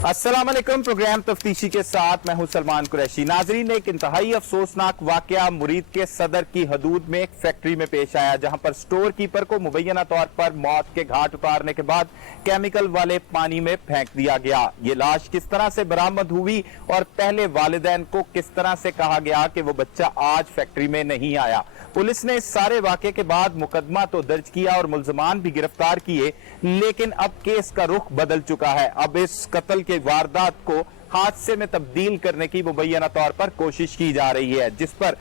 अस्सलाम वालेकुम। प्रोग्राम तफ्तीशी के साथ मैं हूं सलमान कुरैशी। नाजरीन, एक इंतहाई अफसोसनाक वाकया मुरीद के सदर की हदूद में एक फैक्ट्री में पेश आया, जहां पर स्टोर कीपर को मुबैना तौर पर मौत के घाट उतारने के बाद केमिकल वाले पानी में फेंक दिया गया। ये लाश किस तरह से बरामद हुई और पहले वालिदैन को किस तरह से कहा गया कि वो बच्चा आज फैक्ट्री में नहीं आया। पुलिस ने इस सारे वाकये के बाद मुकदमा तो दर्ज किया और मुल्जमान भी गिरफ्तार किए, लेकिन अब केस का रुख बदल चुका है। अब इस कत्ल के वारदात को हादसे में तब्दील करने की मुबैना तौर पर कोशिश की जा रही है, जिस पर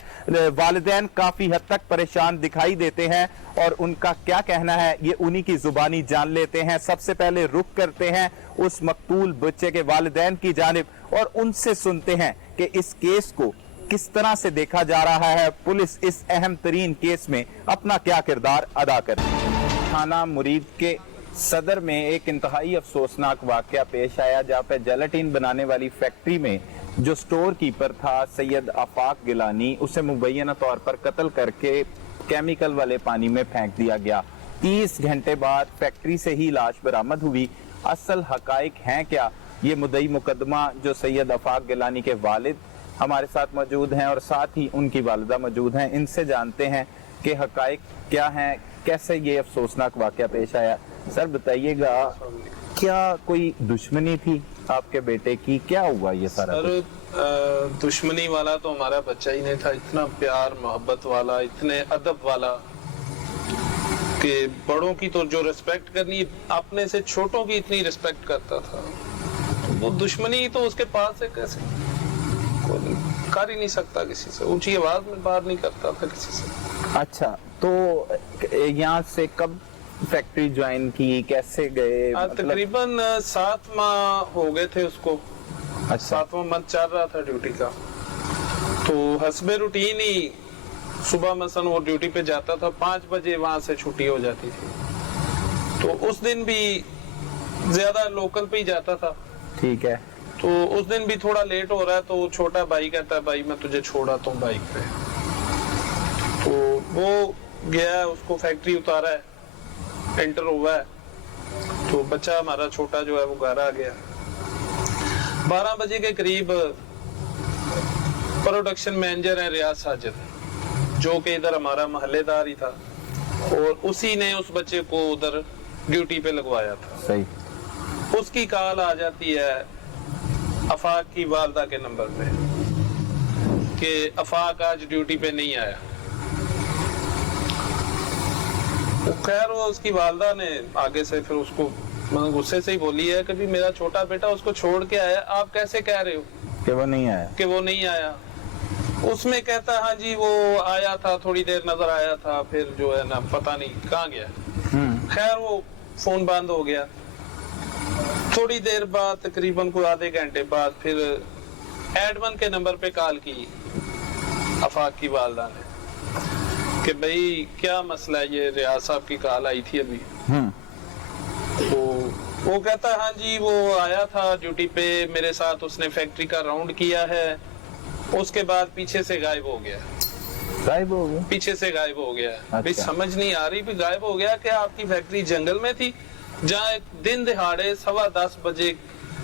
वालिदैन काफी हद तक परेशान दिखाई देते हैं और उनका क्या कहना है ये उन्हीं की जुबानी जान लेते हैं। सबसे पहले रुख करते हैं उस मकतूल बच्चे के वालिदैन की जानिब और उनसे सुनते हैं कि इस केस को किस तरह से देखा जा रहा है, पुलिस इस अहम तरीन केस में अपना क्या किरदार अदा कर। थाना मुरीद के सदर में एक इंतहाई अफसोसनाक वाकया पेश आया, जहाँ पे जेलेटिन बनाने वाली फैक्ट्री में जो स्टोर कीपर था सैयद आफाक गिलानी, उसे मुबैना तौर पर कत्ल करके केमिकल वाले पानी में फेंक दिया गया। 30 घंटे बाद फैक्ट्री से ही लाश बरामद हुई। असल हकाइक हैं क्या, ये मुद्दई मुकदमा जो सैयद आफाक गिलानी के वालिद हमारे साथ मौजूद हैं और साथ ही उनकी वालिदा मौजूद हैं। इनसे जानते हैं कि हकाइक क्या हैं, कैसे ये अफसोसनाक वाकया पेश आया। सर बताइएगा, क्या कोई दुश्मनी थी आपके बेटे की, क्या हुआ ये सारा? सर दुश्मनी वाला तो हमारा बच्चा ही नहीं था। इतना प्यार मोहब्बत वाला, इतने अदब वाला कि बड़ों की तो जो रिस्पेक्ट करनी, अपने से छोटों की इतनी रिस्पेक्ट करता था। तो वो दुश्मनी तो उसके पास है, कैसे कर ही नहीं सकता किसी से, ऊंची आवाज में बात नहीं करता था किसी से। अच्छा, तो यहाँ से कब फैक्ट्री ज्वाइन की, कैसे गए? तकरीबन 7 माह हो गए थे उसको। अच्छा। 7वां मंथ चल रहा था ड्यूटी का। तो हस्बे रूटीन ही सुबह मसन वो ड्यूटी पे जाता था, 5 बजे वहां से छुट्टी हो जाती थी। तो उस दिन भी ज्यादा लोकल पे ही जाता था। ठीक है। तो उस दिन भी थोड़ा लेट हो रहा है, तो छोटा भाई कहता है भाई मैं तुझे छोड़ा तो बाइक पे। तो वो गया, उसको फैक्ट्री उतारा है, एंटर हुआ है। तो बच्चा हमारा छोटा जो है वो घर आ गया। 12 बजे के करीब प्रोडक्शन मैनेजर है रियाज साजिद, जो कि इधर हमारा महल्लेदार ही था, और उसी ने उस बच्चे को उधर ड्यूटी पे लगवाया था। सही। उसकी कॉल आ जाती है अफाक की वालदा के नंबर पे कि अफाक आज ड्यूटी पे नहीं आया। खैर वो उसकी वालदा ने आगे से फिर उसको मतलब गुस्से से ही बोली है कि भी मेरा छोटा बेटा उसको छोड़ के आया, आप कैसे कह रहे हो कि वो नहीं आया? कि वो नहीं आया। उसमें कहता हाँ जी वो आया था, थोड़ी देर नजर आया था, फिर जो है ना पता नहीं कहाँ गया। खैर वो फोन बंद हो गया। थोड़ी देर बाद, तकरीबन कोई आधे घंटे बाद, फिर एडमन के नंबर पे कॉल की अफाक की वालदा ने कि भाई क्या मसला है, ये रियाज साहब की कॉल आई थी अभी। तो वो कहता हाँ जी वो आया था ड्यूटी पे, मेरे साथ उसने फैक्ट्री का राउंड किया है, उसके बाद पीछे से गायब हो गया। गायब हो गया? पीछे से गायब हो गया। अच्छा। भाई समझ नहीं आ रही भी गायब हो गया क्या? आपकी फैक्ट्री जंगल में थी, जहाँ एक दिन दिहाड़े 10:15 बजे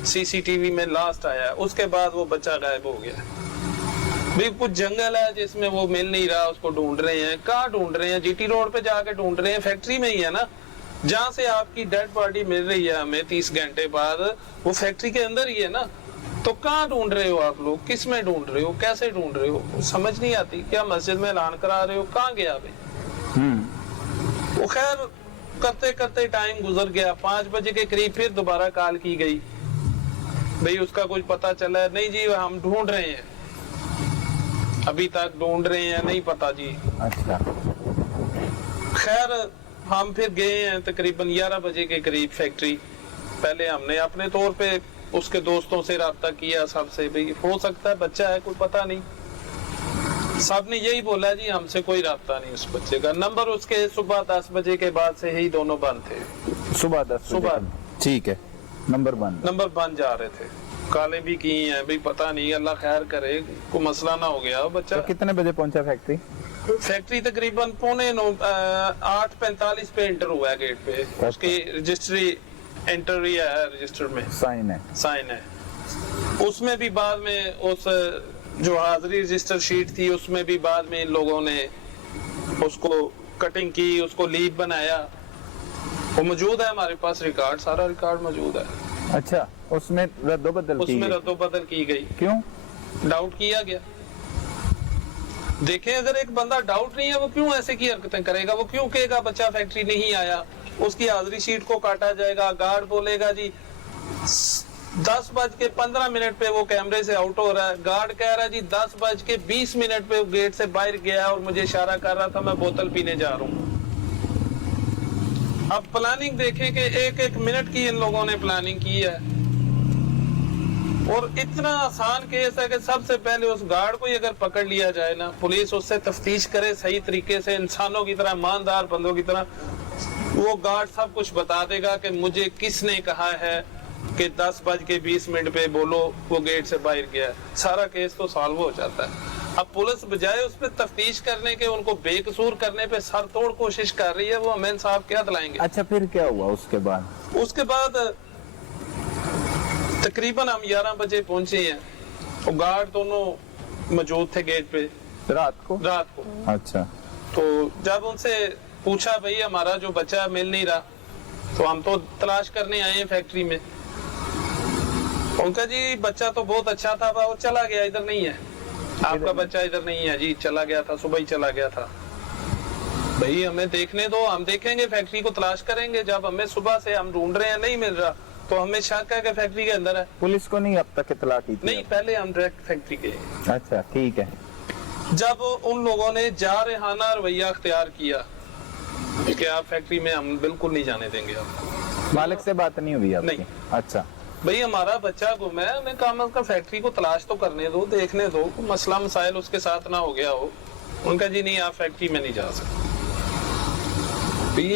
सीसीटीवी में लास्ट आया, उसके बाद वो बच्चा गायब हो गया। भी कुछ जंगल है जिसमें वो मिल नहीं रहा, उसको ढूंढ रहे हैं। कहाँ ढूंढ रहे हैं? जीटी रोड पे जाके ढूंढ रहे हैं, फैक्ट्री में ही है ना, जहाँ से आपकी डेड बॉडी मिल रही है हमें 30 घंटे बाद, वो फैक्ट्री के अंदर ही है ना। तो कहाँ ढूंढ रहे हो आप लोग, किस में ढूंढ रहे हो, कैसे ढूंढ रहे हो, समझ नहीं आती। क्या मस्जिद में ऐलान करा रहे हो, कहाँ गया भाई? वो खैर करते करते टाइम गुजर गया। 5 बजे के करीब फिर दोबारा कॉल की गई, भाई उसका कुछ पता चला है? नहीं जी हम ढूंढ रहे हैं, अभी तक ढूंढ रहे हैं, नहीं पता जी। अच्छा। खैर हम फिर गए हैं तकरीबन 11 बजे के करीब फैक्ट्री। पहले हमने अपने तौर पे उसके दोस्तों से राब्ता किया, सबसे, भाई हो सकता है बच्चा है, कोई पता नहीं। सब ने यही बोला जी हमसे कोई राब्ता नहीं उस बच्चे का। नंबर उसके सुबह 10 बजे के बाद से ही दोनों बंद थे। सुबह 10 सुबह? ठीक है। नंबर बंद जा रहे थे। काले भी की हैं, भाई पता नहीं, अल्लाह खैर करे, कोई मसला ना हो गया बच्चा। तो कितने बजे पहुंचा फैक्ट्री? फैक्ट्री तकरीबन 8:45 पे एंटर हुआ है गेट पे। उसकी रजिस्ट्री एंटर किया है रजिस्टर में, साइन है। साइन है। उसमें भी बाद में उस जो हाजिरी रजिस्टर शीट थी उसमें भी बाद में इन लोगों ने उसको कटिंग की, उसको लीफ बनाया, वो मौजूद है हमारे पास रिकॉर्ड, सारा रिकॉर्ड मौजूद है। अच्छा, उसमें रद्दोबदल की उसमें गई? रद्दोबदल की गई। क्यों? डाउट किया गया। देखें, अगर एक बंदा डाउट नहीं है वो क्यों ऐसे की हरकतें करेगा? वो क्यों कहेगा बच्चा फैक्ट्री नहीं आया, उसकी हाजिरी शीट को काटा जाएगा, गार्ड बोलेगा जी 10:15 पे वो कैमरे से आउट हो रहा है, गार्ड कह रहा है जी 10:20 पे वो गेट से बाहर गया और मुझे इशारा कर रहा था मैं बोतल पीने जा रहा हूँ। अब प्लानिंग देखें कि एक एक मिनट की इन लोगों ने प्लानिंग की है, और इतना आसान केस है कि सबसे पहले उस गार्ड को ही अगर पकड़ लिया जाए ना, पुलिस उससे तफ्तीश करे सही तरीके से, इंसानों की तरह, ईमानदार बंदों की तरह, वो गार्ड सब कुछ बता देगा कि मुझे किसने कहा है कि 10:20 पे बोलो वो गेट से बाहर गया है। सारा केस तो सॉल्व हो जाता है। अब पुलिस बजाय उस पर तफ्तीश करने के, उनको बेकसूर करने पे सर तोड़ कोशिश कर रही है, वो हमें इंसाफ क्या दिलाएंगे? अच्छा, फिर क्या हुआ उसके बाद? उसके बाद तकरीबन हम 11 बजे पहुंचे हैं, और गार्ड दोनों मौजूद थे गेट पे रात को? रात को। अच्छा। तो जब उनसे पूछा भाई हमारा जो बच्चा मिल नहीं रहा, तो हम तो तलाश करने आए हैं फैक्ट्री में। उनका जी बच्चा तो बहुत अच्छा था, वो चला गया, इधर नहीं है, आपका बच्चा इधर नहीं है जी, चला गया था, सुबह ही चला गया था। भाई हमें देखने दो, हम देखेंगे, फैक्ट्री को तलाश करेंगे। जब हमें सुबह से हम ढूंढ रहे हैं नहीं मिल रहा, तो हमें शक है कि फैक्ट्री के अंदर है। पुलिस को नहीं अब तक इत्तला की थी? नहीं, पहले हम डायरेक्ट फैक्ट्री के। अच्छा, ठीक है। जब उन लोगों ने जारहाना रवैया अख्तियार किया कि आप फैक्ट्री में हम बिल्कुल नहीं जाने देंगे आपको। मालिक से बात नहीं हुई आपकी? नहीं। अच्छा। भाई हमारा बच्चा गुम है, हमें काम का फैक्ट्री को तलाश तो करने दो, देखने दो, मसला मसाइल उसके साथ ना हो गया हो। उनका जी नहीं, आप फैक्ट्री में नहीं जा सकते।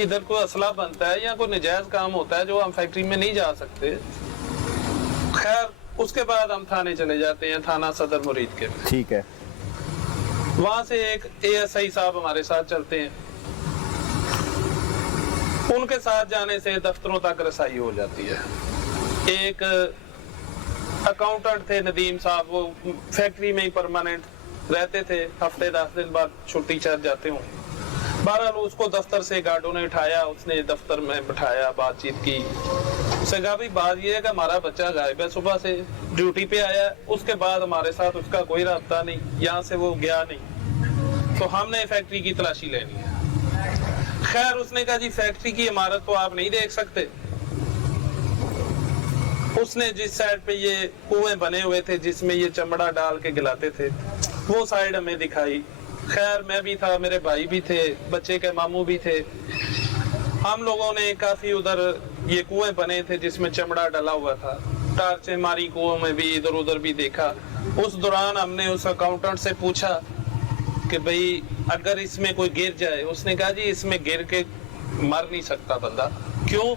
इधर कोई असला बनता है या कोई नजायज काम होता है जो हम फैक्ट्री में नहीं जा सकते। खैर, उसके बाद हम थाने चले जाते हैं, थाना सदर मुरीद के। ठीक है। वहां से एक ASI साहब हमारे साथ चलते हैं, उनके साथ जाने से दफ्तरों तक रसाई हो जाती है। एक अकाउंटेंट थे नदीम साहब, वो फैक्ट्री में ही परमानेंट रहते थे, हफ्ते 10 दिन बाद छुट्टी चल जाते हों। बहरहाल उसको दफ्तर से गार्डों ने उठाया, उसने दफ्तर में बिठाया, बातचीत की। उससे कहा भाई बात ये है कि हमारा बच्चा गायब है, सुबह से ड्यूटी पे आया है, उसके बाद हमारे साथ उसका कोई रास्ता नहीं, यहाँ से वो गया नहीं, तो हमने फैक्ट्री की तलाशी लेनी है। खैर, उसने कहा जी फैक्ट्री की इमारत तो आप नहीं देख सकते। उसने जिस साइड पे ये कुएं बने हुए थे जिसमें ये चमड़ा डाल के गिलाते थे, वो साइड हमें दिखाई। खैर, मैं भी था, मेरे भाई भी थे, बच्चे के मामू भी थे। हम लोगों ने काफी उधर ये कुएं बने थे जिसमें चमड़ा डला हुआ था, टार्चें मारी कुओं में भी, इधर उधर भी देखा। उस दौरान हमने उस अकाउंटेंट से पूछा कि भाई अगर इसमें कोई गिर जाए, उसने कहा जी इसमें गिर के मर नहीं सकता बंदा। क्यों?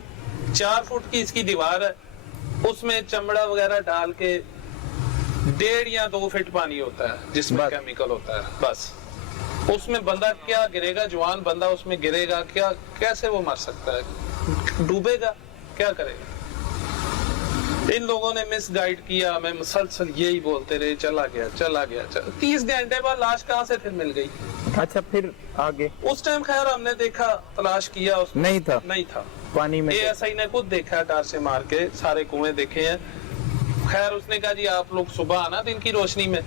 4 फुट की इसकी दीवार है, उसमें चमड़ा वगैरह डाल के 1.5 या 2 फीट पानी होता है जिसमें केमिकल होता है, बस उसमें बंदा क्या गिरेगा, जवान बंदा उसमें गिरेगा क्या? कैसे वो मर सकता है? डूबेगा, क्या करेगा? इन लोगों ने मिस गाइड किया, मैं मुसलसल यही बोलते रहे, चला गया 30 घंटे बाद लाश कहाँ से फिर मिल गई। अच्छा, फिर आगे? उस टाइम खैर हमने देखा, तलाश किया, उसमें नहीं था पानी में। ASI ने खुद देखा, टार से मार के सारे कुएं देखे हैं। खैर, उसने कहा जी आप लोग सुबह आना दिन की रोशनी में,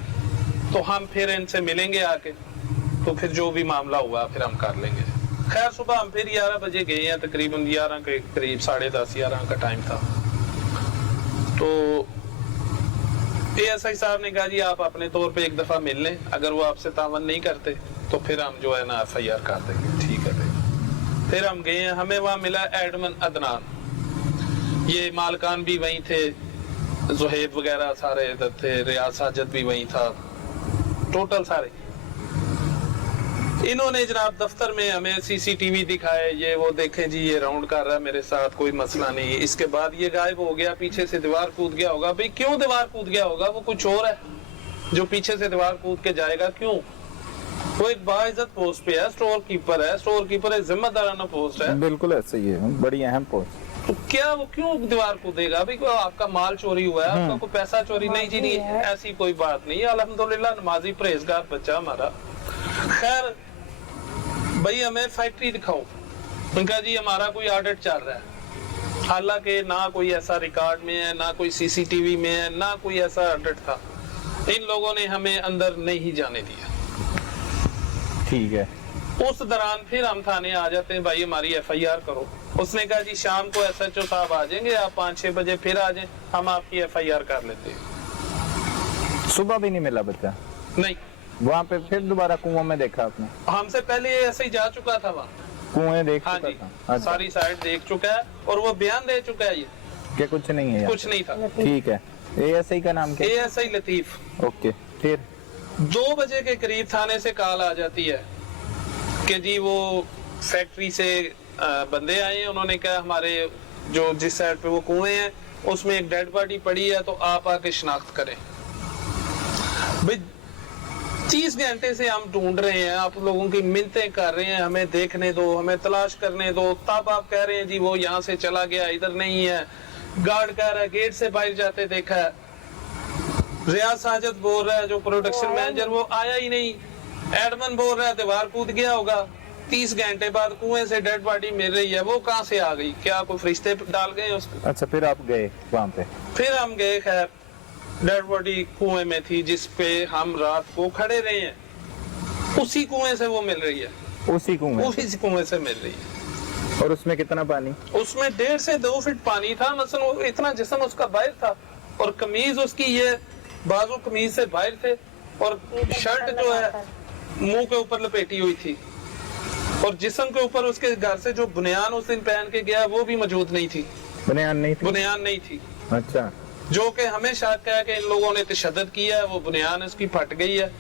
तो हम फिर इनसे मिलेंगे आके, तो फिर जो भी मामला हुआ फिर हम कर लेंगे। खैर, सुबह हम फिर 11 बजे गए हैं, तकरीबन 11 के करीब, 10:30-11 का टाइम था। तो ASI साहब ने कहा जी आप अपने तौर पे एक दफा मिल लें, अगर वो आपसे तावन नहीं करते तो फिर हम जो है ना FIR कर देंगे। ठीक है भाई। फिर हम गए हैं, हमें वहां मिला एडमन अदनान, ये मालकान भी वहीं थे, जुहैब वगैरह सारे इधर थे, रियाज साजिद भी वहीं था, टोटल सारे। इन्होंने जनाब दफ्तर में हमें CCTV दिखाए, ये वो देखें जी ये राउंड कर रहा है मेरे साथ, कोई मसला नहीं। इसके बाद ये गायब हो गया, पीछे से दीवार कूद गया होगा। भाई क्यों दीवार कूद गया होगा? वो कुछ और है जो पीछे से दीवार कूद के जाएगा, क्यों? वो एक बाइज्जत पोस्ट पे है, स्टोर कीपर है, जिम्मेदाराना पोस्ट है। बिल्कुल ऐसे ही है, बड़ी अहम पोस्ट। तो क्या वो क्यों दीवार कूदेगा? अभी कोई आपका माल चोरी हुआ है, आपका कोई पैसा चोरी नहीं जी, नहीं ऐसी कोई बात नहीं है। अल्हम्दुलिल्लाह नमाजी परहेजगार बच्चा हमारा। खैर भाई हमें फैक्ट्री दिखाओ। उनका जी हमारा कोई ऑडिट चल रहा है, हालांकि ना कोई ऐसा रिकॉर्ड में है, ना कोई सीसीटीवी में है, ना कोई ऐसा ऑडिट था। इन लोगों ने हमें अंदर नहीं जाने दिया। ठीक है। उस दौरान फिर हम थाने आ जाते हैं, भाई हमारी एफआईआर करो। उसने कहा जी शाम को एसएचओ साहब आ जाएंगे, आप 5-6 बजे फिर आ जाएं, हम आपकी एफआईआर कर लेते हैं। सुबह भी नहीं मिला बच्चा? नहीं। वहाँ पे फिर दोबारा कुआं में देखा आपने? हमसे पहले ये ऐसे ही जा चुका था वहाँ, कुएं देख हाँ चुका जी, था? अच्छा। सारी साइड देख चुका है और वो बयान दे चुका है ये क्या कुछ नहीं है? कुछ नहीं था। ठीक है। एएसआई का नाम क्या? एएसआई लतीफ। ओके। फिर 2 बजे के करीब थाने से कॉल आ जाती है कि जी वो फैक्ट्री से बंदे आए हैं, उन्होंने कहा हमारे जो जिस साइड पे वो कुएं हैं उसमें एक डेड बॉडी पड़ी है, तो आप आके शिनाख्त करें। भाई 30 घंटे से हम ढूंढ रहे हैं, आप लोगों की मिन्नतें कर रहे हैं, हमें देखने दो, हमें तलाश करने दो, तब आप कह रहे हैं जी वो यहाँ से चला गया, इधर नहीं है। गार्ड कह रहा है गेट से बाहर जाते देखा है। रियाज साजिद बोल रहा है जो प्रोडक्शन मैनेजर, वो आया ही नहीं। एडमन बोल रहा है दीवार कूद गया होगा। 30 घंटे बाद कुएं से डेड बॉडी मिल रही है, वो कहाँ से आ गई? क्या कोई फरिश्ते डाल गए उसको? अच्छा, फिर आप गए वहाँ पे? फिर हम गए, खैर डेड बॉडी कुएं में थी जिस पे हम रात को खड़े रहे हैं, उसी कुएं से वो मिल रही है। उसी कुएं? उसी कुएं से मिल रही है। और उसमें कितना पानी? उसमें 1.5 से 2 फीट पानी था। मसलन इतना जिस्म उसका बाहर था और कमीज उसकी ये बाजू कमीज से बाहर थे और शर्ट जो है मुंह के ऊपर लपेटी हुई थी और जिस्म के ऊपर उसके घर से जो बुनियान उस दिन पहन के गया वो भी मौजूद नहीं थी। बुनियान नहीं थी? बुनियान नहीं थी। अच्छा। जो कि हमें शक है कि इन लोगों ने तशद्दुद किया है, वो बुनियान उसकी फट गई है।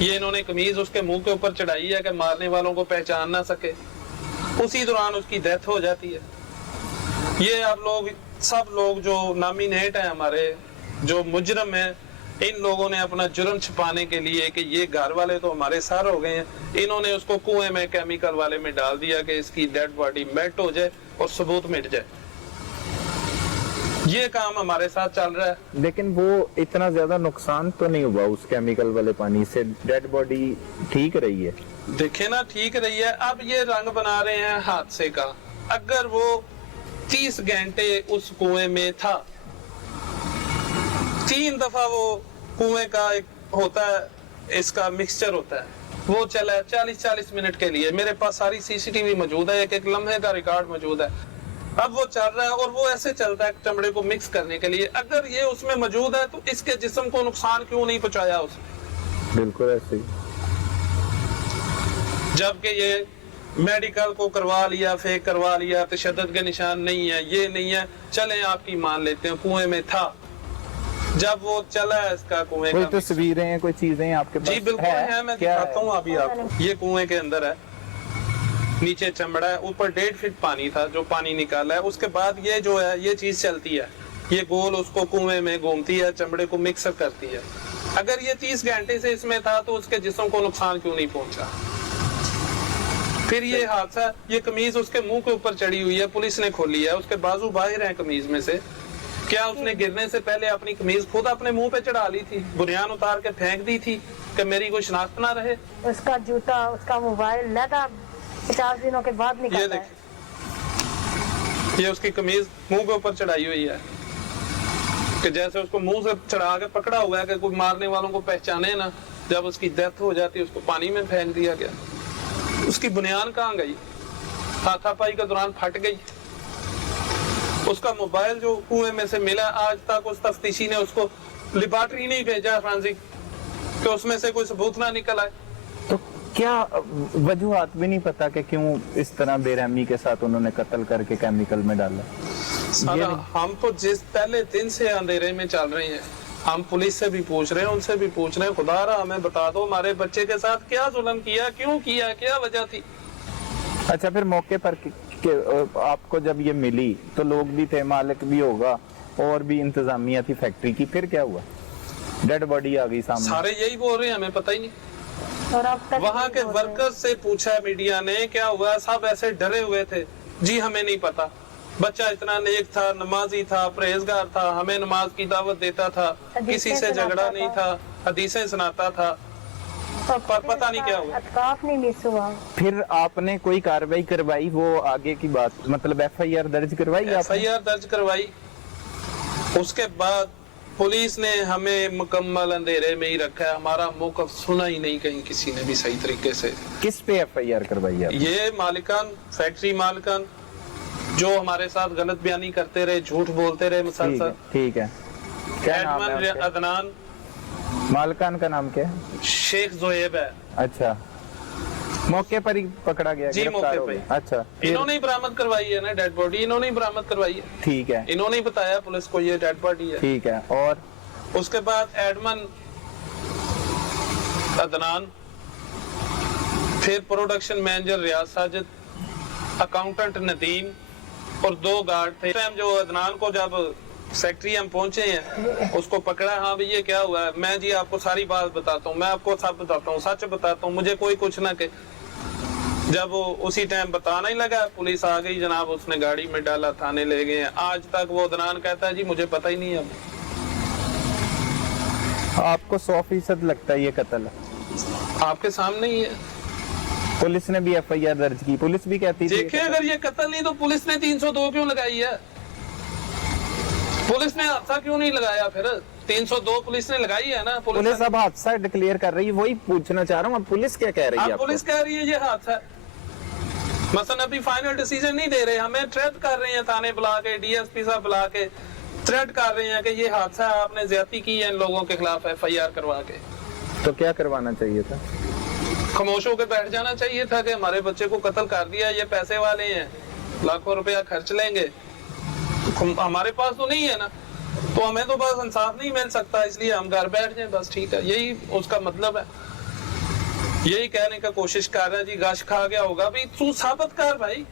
ये इन्होंने कमीज उसके मुंह के ऊपर चढ़ाई है कि मारने वालों को पहचान ना सके। उसी दौरान उसकी डेथ हो जाती है। ये आप लोग सब लोग जो नॉमिनेट है हमारे, जो मुजरम है, इन लोगों ने अपना जुर्म छिपाने के लिए कि ये घर वाले तो हमारे सार हो गए हैं, इन्होंने उसको कुएं में केमिकल वाले में डाल दिया कि इसकी डेड बॉडी मेल्ट हो जाए और सबूत मिट जाए। ये काम हमारे साथ चल रहा है। लेकिन वो इतना ज्यादा नुकसान तो नहीं हुआ उस केमिकल वाले पानी से? डेड बॉडी ठीक रही है? देखे ना, ठीक रही है। अब ये रंग बना रहे हैं हादसे का। अगर वो 30 घंटे उस कुएं में था, 3 दफा वो कुएं का एक होता है, इसका मिक्सचर होता है, वो चला 40-40 मिनट के लिए। मेरे पास सारी सीसीटीवी मौजूद है, एक लम्हे का रिकॉर्ड मौजूद है। अब वो चल रहा है और वो ऐसे चलता है चमड़े को मिक्स करने के लिए। अगर ये उसमें मौजूद है तो इसके जिस्म को नुकसान क्यों नहीं पहुंचाया उसने? बिल्कुल ऐसे ही। जबकि ये मेडिकल को करवा लिया, फेक करवा लिया, तशद्दुद के निशान नहीं है, ये नहीं है, चले आपकी मान लेते हैं कुएं में था। जब वो चला है इसका कुएं कोई का तस्वीरें हैं, कोई चीजें आपके पास? जी बिल्कुल है, मैं दिखाता हूँ अभी आपको। ये कुएं के अंदर है, नीचे चमड़ा है, ऊपर 1.5 फीट पानी था जो पानी निकाला है। उसके बाद ये जो है ये चीज चलती है, ये गोल उसको कुएं में घूमती है, चमड़े को मिक्सर करती है। अगर ये 30 घंटे से इसमें था तो उसके जिस्म को नुकसान क्यों नहीं पहुंचा? फिर ये हादसा, ये कमीज उसके मुंह के ऊपर चढ़ी हुई है, पुलिस ने खोली है, उसके बाजू बाहर हैं कमीज में से। क्या उसने गिरने से पहले अपनी कमीज खुद अपने मुंह पे चढ़ा ली थी, बुनियान उतार के फेंक दी थी कि मेरी कोई शनाख्त ना रहे? उसका जूता, उसका मोबाइल लगा 50 दिनों के बाद ये निकला है। देखिए, ये उसकी कमीज मुंह के ऊपर चढ़ाई हुई है कि जैसे उसको मुंह से चढ़ा के पकड़ा हुआ है कि कोई मारने वालों को पहचाने ना। जब उसकी डेथ हो जाती है उसको पानी में फेंक दिया गया। उसकी बुनियान कहाँ गई? हाथापाई के दौरान फट गई। उसका मोबाइल जो कुएं में से मिला, आज तक उस तफ्तीशी ने उसको लेबोरेटरी नहीं भेजा फ्रांसिक कि उसमें से कोई सबूत ना निकल आए। तो क्या वजूहात भी नहीं पता कि क्यों इस तरह बेरहमी के साथ उन्होंने कत्ल करके केमिकल में डाला? हम तो जिस पहले दिन से अंधेरे में चल रहे हैं, हम पुलिस से भी पूछ रहे हैं, उनसे भी पूछ रहे हैं, खुदा रहा हमें बता दो हमारे बच्चे के साथ क्या जुल्म किया, क्यों किया, क्या वजह थी? अच्छा, फिर मौके पर आपको जब ये मिली तो लोग भी थे, मालिक भी होगा और भी इंतजामिया थी फैक्ट्री की, फिर क्या हुआ? डेड बॉडी आ गई सामने, सारे यही बोल रहे हैं, हमें पता ही नहीं। और अब तक वहाँ के वर्कर्स से पूछा मीडिया ने क्या हुआ, सब ऐसे डरे हुए थे, जी हमें नहीं पता। बच्चा इतना नेक था, नमाजी था, परहेजगार था, हमें नमाज की दावत देता था, किसी से झगड़ा नहीं था, हदीसें सुनाता था, पर पता नहीं क्या हुआ। अतकाफ नहीं मिस हुआ। फिर आपने कोई कार्रवाई करवाई, वो आगे की बात, मतलब FIR दर्ज करवाई आपने? FIR दर्ज करवाई। उसके बाद पुलिस ने हमें मुकम्मल अंधेरे में ही रखा है, हमारा मौक़िफ़ सुना ही नहीं कहीं किसी ने भी सही तरीके से। किस पे FIR करवाई आपने? ये मालिकान, फैक्ट्री मालिकान जो हमारे साथ गलत बयानी करते रहे, झूठ बोलते रहे मुसलसल। ठीक है। क्या नाम है एडमन उसका? अदनान, मालकान का नाम क्या है? शेख जोएब है। अच्छा, मौके पर ही पकड़ा गया, जी, गिरफ्तार मौके हो पे गया। अच्छा, फिर? इन्होंने ही बरामद करवाई है ना डेड बॉडी, इन्होंने ही बरामद करवाई है, ठीक है, इन्होंने ही बताया पुलिस को ये डेड बॉडी है। ठीक है। और उसके बाद एडमन अदनान, फिर प्रोडक्शन मैनेजर रियाज साजिद, अकाउंटेंट नदीम और 2 गार्ड थे। टाइम जो अदनान को जब सेक्रेटरी हम पहुंचे हैं, उसको पकड़ा, हाँ भैया क्या हुआ है, मैं जी आपको सारी बात बताता हूँ, मैं आपको सब बताता हूँ, सच बताता हूँ, मुझे कोई कुछ ना कहे। जब वो उसी टाइम बताना ही लगा, पुलिस आ गई जनाब, उसने गाड़ी में डाला, थाने ले गए। आज तक वो अदनान कहता है जी मुझे पता ही नहीं है। आपको 100% लगता है ये कत्ल है? आपके सामने ही है, पुलिस ने भी FIR दर्ज की, पुलिस भी कहती थी। देखिए अगर ये कत्ल नहीं तो पुलिस ने 302 क्यों लगाई है? पुलिस ने हादसा क्यों नहीं लगाया? फिर 302 पुलिस ने लगाई है ना। पुलिस अब हादसा डिक्लेयर कर रही है, वही पूछना चाह रहा हूँ, अब पुलिस क्या कह रही है? अब पुलिस कह रही है ये हादसा है। मसलन अभी फाइनल डिसीजन नहीं दे रहे, हमें थ्रेट कर रहे हैं, थाने बुला के, DSP साहब बुला के थ्रेट कर रहे हैं कि ये हादसा है, आपने ज्यादती की है इन लोगों के खिलाफ, FIR करवा के। तो क्या करवाना चाहिए था? खामोश होकर बैठ जाना चाहिए था कि हमारे बच्चे को कत्ल कर दिया, ये पैसे वाले हैं, लाखों रुपया खर्च लेंगे, हमारे पास तो नहीं है ना, तो हमें तो बस इंसाफ नहीं मिल सकता, इसलिए हम घर बैठ जाएं बस। ठीक है, यही उसका मतलब है, यही कहने का कोशिश कर रहे हैं जी। गश खा गया होगा, भाई तू साबित कर भाई,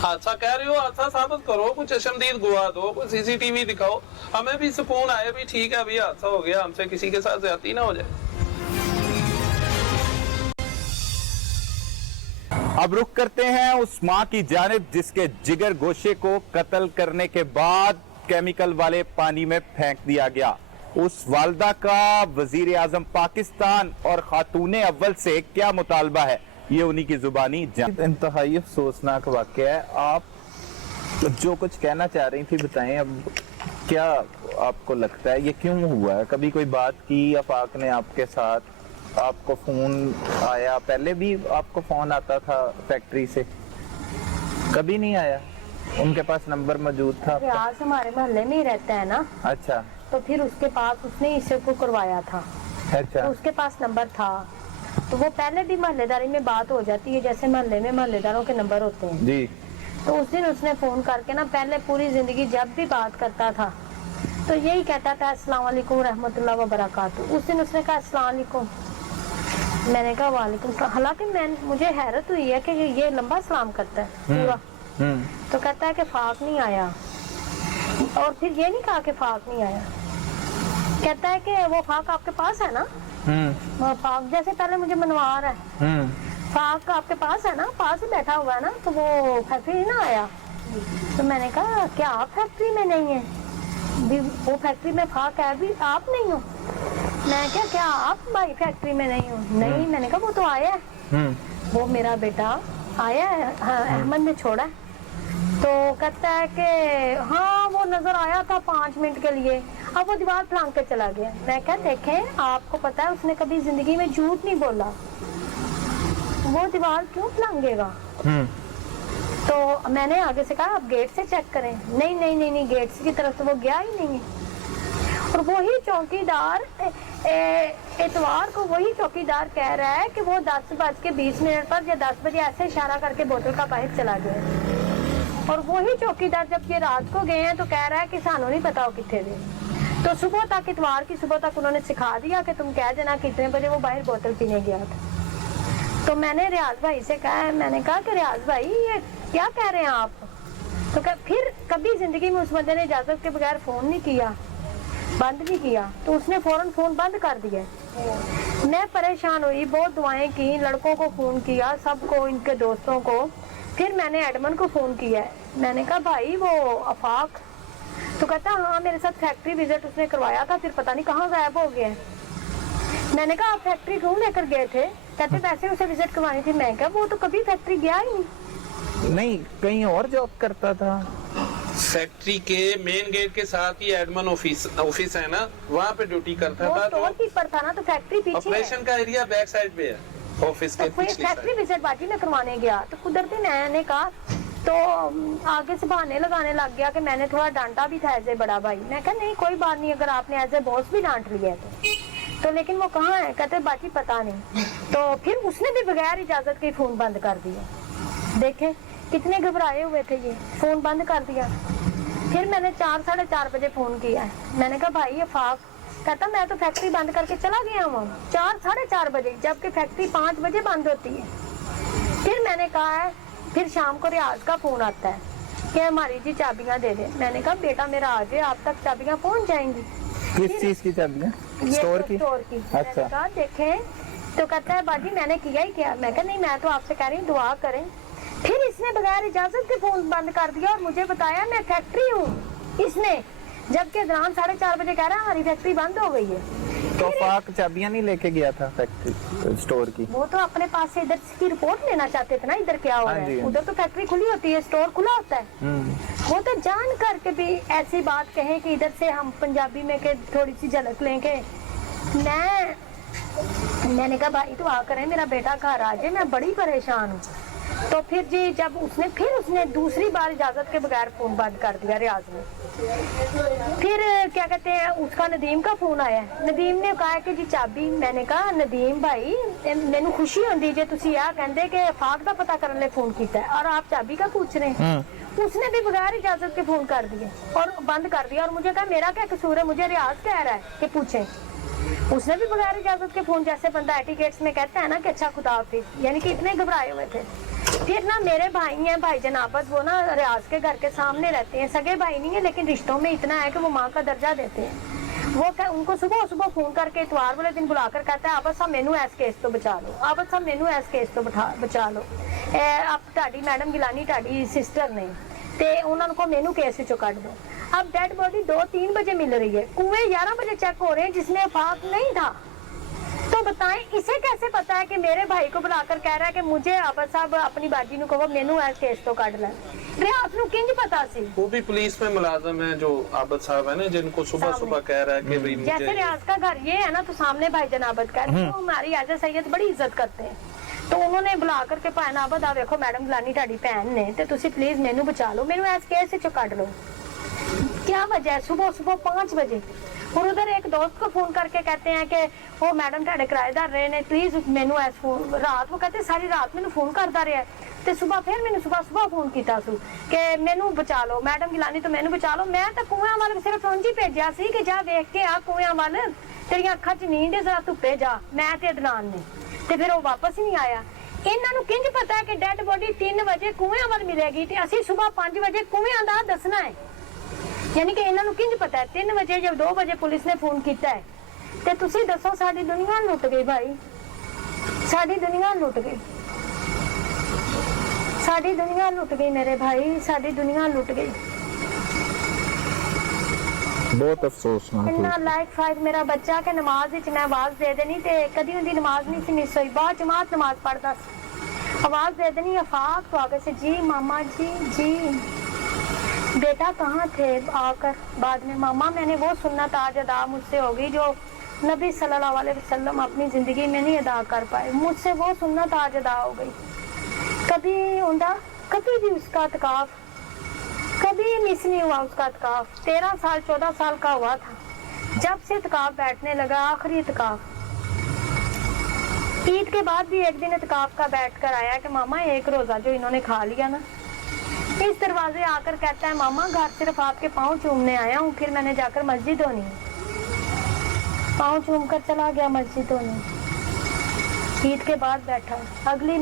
हादसा कह रहे हो, हादसा साबित करो, कुछ चश्मदीद गवाह दो, कुछ CCTV दिखाओ, हमें भी सुकून आए भी ठीक है अभी हादसा हो गया, हमसे किसी के साथ ज्यादती ना हो जाए। अब रुख करते हैं उस मां की जानिब जिसके जिगर गोशे को कत्ल करने के बाद केमिकल वाले पानी में फेंक दिया गया। उस वालदा का वजीर आजम पाकिस्तान और खातूने अव्वल से क्या मुतालबा है, ये उन्हीं की जुबानी इंतहाई अफसोसनाक वाकया है। आप जो कुछ कहना चाह रही थी बताएं, अब क्या आपको लगता है ये क्यों हुआ है? कभी कोई बात की आफाक ने आपके साथ? आपको फोन आया? पहले भी आपको फोन आता था फैक्ट्री से? कभी नहीं आया? उनके पास नंबर मौजूद था आपका? रियाज हमारे मोहल्ले में ही रहता है ना। अच्छा, तो फिर उसके पास उसने इसे को करवाया था, अच्छा, तो उसके पास नंबर था, तो वो पहले भी मोहल्लेदारी में बात हो जाती है, जैसे मोहल्ले में मोहल्लेदारों के नंबर होते हैं जी। तो उस दिन उसने फोन करके ना, पहले पूरी जिंदगी जब भी बात करता था तो यही कहता था अस्सलाम वालेकुम रहमतुल्लाह व बरकातहू। उस दिन उसने कहा अस्सलाम वालेकुम, मैंने कहा वालेकुम। हालांकि मुझे हैरत हुई है कि ये लंबा सलाम करता है पूरा, तो कहता है कि फाक नहीं आया, और फिर ये नहीं कहा कि फाक नहीं आया, कहता है कि वो फाक आपके पास है ना। फाक जैसे पहले मुझे मनवा रहा है, फाक आपके पास है ना, पास ही बैठा हुआ है ना, तो वो फैक्ट्री ना आया। तो मैंने कहा क्या आप फैक्ट्री में नहीं है? वो फैक्ट्री में फाक है, भी आप नहीं हो। मैं क्या आप भाई फैक्ट्री में नहीं हो? नहीं, मैंने कहा वो तो आया है, वो मेरा बेटा आया है, हाँ, अहमद ने छोड़ा है। तो कहता है कि हाँ वो नजर आया था 5 मिनट के लिए, अब वो दीवार फलांग के चला गया। मैं क्या देखें, आपको पता है उसने कभी जिंदगी में झूठ नहीं बोला, वो दीवार क्यों फलांगेगा? तो मैंने आगे से कहा आप गेट से चेक करें। नहीं नहीं नहीं नहीं, गेट की तरफ तो वो गया ही नहीं है। और वही चौकीदार इतवार को वही चौकीदार कह रहा है कि वो 10:20 पर या 10 बजे ऐसे इशारा करके बोतल का बाहर चला गया। और वही चौकीदार जब ये रात को गए हैं तो कह रहा है कि सानू नहीं पता वो कितने थे। तो सुबह तक, इतवार की सुबह तक उन्होंने सिखा दिया कि तुम कह देना कितने बजे वो बाहर बोतल पीने गया था। तो मैंने रियाज भाई से कहा, मैंने कहा कि रियाज भाई ये क्या कह रहे हैं आप? तो फिर कभी जिंदगी में उस बंदे ने इजाजत के बगैर फोन नहीं किया, बंद नहीं किया, तो उसने फौरन फोन बंद कर दिया। मैं परेशान हुई, बहुत दुआएं की, लड़कों को फोन किया, सबको, इनके दोस्तों को, फिर मैंने एडमन को फोन किया। मैं ने कहा भाई वो आफाक, तो कहता हाँ मेरे साथ फैक्ट्री विजिट उसने करवाया था, फिर पता नहीं कहाँ गायब हो गया है। मैंने कहा आप फैक्ट्री क्यों लेकर गए थे? कहते वैसे उसे विजिट करवानी थी। मैं कहा वो तो कभी फैक्ट्री गया ही नहीं। नहीं, कहीं और जॉब करता था। फैक्ट्री के मेन गेट के साथ ही एडमिन ऑफिस है ना, वहाँ पे ड्यूटी करता वो था। स्टोर कीपर था ना, तो फैक्ट्री पीछे है। ऑपरेशन का एरिया बैक साइड पे है, ऑफिस के तो कोई पिछली फैक्ट्री साइड। विजिट बाजी में करवाने गया, तो कुदरती मैंने कहा, तो आगे से बहाने लगाने लग गया कि मैंने थोड़ा डांटा भी था एज ए बड़ा भाई। मैं कहा नहीं कोई बात नहीं, अगर आपने एज ए बॉस भी डांट लिया है तो लेकिन वो कहाँ है? कहते बाकी पता नहीं। तो फिर उसने भी बगैर इजाजत के फोन बंद कर दिया। देखे कितने घबराए हुए थे ये, फोन बंद कर दिया। फिर मैंने 4 साढ़े 4 बजे फोन किया है। मैंने कहा भाई आफाक, कहता मैं तो फैक्ट्री बंद करके चला गया हूँ 4 साढ़े 4 बजे, जबकि फैक्ट्री 5 बजे बंद होती है। फिर मैंने कहा है, फिर शाम को रियाज का फोन आता है कि हमारी जी चाबियां दे दे। मैंने कहा बेटा मेरा आज है, आप तक चाबियां पहुंच जाएंगी। किस चीज की चाबियां? ये स्टोर तो की? स्टोर की। अच्छा। मैंने कहा देखें, तो कहता है बाजी मैंने किया ही क्या? मैं कहा नहीं, मैं तो आपसे कह रही हूँ दुआ करें। फिर इसने बगैर इजाजत के फोन बंद कर दिया और मुझे बताया मैं फैक्ट्री हूँ इसने, जबकि दौरान 4:30 बजे कह रहा है हमारी फैक्ट्री बंद हो गई है। तो आफाक चाबियां नहीं लेके गया था फैक्ट्री स्टोर की? वो तो अपने पास से इधर की रिपोर्ट लेना चाहते थे ना, इधर क्या हो रहा है। उधर तो फैक्ट्री खुली होती है, स्टोर खुला होता है। वो तो जान करके भी ऐसी बात कहे कि इधर से हम पंजाबी में के थोड़ी सी झलक लेंगे। मैंने कहा भाई तो आ करें, मेरा बेटा घर आ जाए, मैं बड़ी परेशान हूँ। तो फिर जी जब उसने दूसरी बार इजाजत के बगैर फोन बंद कर दिया रियाज ने। फिर क्या कहते हैं, उसका नदीम का फोन आया। नदीम ने कहा कि जी चाबी। मैंने कहा नदीम भाई मैनू खुशी होंदी जे तुसी आ कहंदे कि फाक दा पता करने ले फोन कीता है और आप चाबी का पूछ रहे हैं। उसने भी बगैर इजाजत के फोन कर दिए और बंद कर दिया और मुझे कहा मेरा क्या कसूर है, मुझे रियाज कह रहा है कि पूछे। उसने भी बगैर इजाजत के फोन, जैसे बंदा एटिकेट्स में कहता है ना कि अच्छा खुदा हाफिज, यानी कि इतने घबराए हुए थे। फिर ना मेरे भाई हैं भाई जनाबत, वो ना रियाज के घर के सामने रहते हैं, सगे भाई नहीं है लेकिन रिश्तों में इतना है कि वो माँ का दर्जा देते हैं। वो उनको सुबह फोन करके इतवार वाले दिन बुलाकर कहता है आबद साहब मेनू ऐस केस तो बचा लो, आबद साहब मेनू ऐस केस तो बचा लो। आप ताड़ी मैडम गिलानी ताड़ी सिस्टर ने ते उन्होंने को मेनू केस चो कट दो। अब डेड बॉडी 2-3 बजे मिल रही है, कुएं 11 बजे चेक हो रहे हैं जिसमें आफाक नहीं था। तो बताएं इसे कैसे पता है कि मेरे भाई को बुलाकर कह रहा है कि मुझे आबद साहब अपनी बाजी नु कहो मेनू ऐस केस तो काट ले। रियाज नु किंज पता सी? वो भी पुलिस में मुलाजिम है जो आबद साहब है ना, जिनको सुबह कह रहा है कि भाई मुझे, जैसे रियाज का घर ये है ना, तो सामने भाई जनाबत का है, तो हमारी एज ए सैयद बड़ी इज्जत करते हैं। तो उन्होंने बुला करके भैन आबद आ देखो मैडम गिलानी ताड़ी भैन ने ते तुसी प्लीज मेनू बचा लो, मेनू ऐस केस चो काट लो। क्या वजह है? सुबह 5 बजे और उधर एक दोस्त को फोन करके कहते हैं कि वो मैडम ताड़े किराएदार रहे ने प्लीज मेनू ऐस फोन। रात वो कहते सारी रात मैनू फोन करता रहा ते सुबह फिर मैंने सुबह फोन किया सू कि मेनू बचा लो मैडम गिलानी, तो मेनू बचा लो। मैं तो कुएं वाल सिर्फ उंज ही भेजा सी कि जा वेख के आ कुएं वाल, तेरिया अखा च नींद है, जरा धुप्पे जा। मैं ते अदनान ने ते फिर वो वापस ही नहीं आया। इन्हों किंज पता है कि डेड बॉडी 3 बजे कुएं वाल मिलेगी ते असी सुबह 5 बजे कुएं दा दसना है। यानी कि इन्हों किंज पता है 3 बजे जब 2 बजे पुलिस ने फोन किया है ते तुसी दसो साडी दुनिया लुट गई भाई, साडी दुनिया लुट गई, साडी दुनिया लुट गई मेरे भाई, साडी दुनिया लुट गई। बहुत अफसोसनाक इन्ना लाइक फाइट मेरा बच्चा के नमाज विच मैं आवाज दे देनी ते कदी उनकी नमाज नहीं सी मिस हुई, बहुत जमात नमाज पढ़ता सी, आवाज दे देनी आफाक तो आगे से जी मामा जी बेटा कहाँ थे आकर। बाद में मामा मैंने वो सुन्नत आज अदा मुझसे हो गई जो नबी सल्लल्लाहु अलैहि वसल्लम अपनी जिंदगी में नहीं अदा कर पाए, मुझसे वो सुन्नत आज अदा हो गई। कभी भी उसका इत्काफ कभी मिस नहीं हुआ उसका इत्काफ। 13 साल 14 साल का हुआ था जब से इत्काफ बैठने लगा, आखिरी इत्काफ। ईद के बाद भी एक दिन इत्काफ का बैठ कर आया कि मामा एक रोजा जो इन्होंने खा लिया ना, इस दरवाजे आकर कहता है मामा घर सिर्फ आपके पाँव चूमने आया हूँ, फिर मैंने जाकर मस्जिद होनी। पाँव चूम कर चला गया मस्जिद होनी। ईद के बाद बैठा, अगली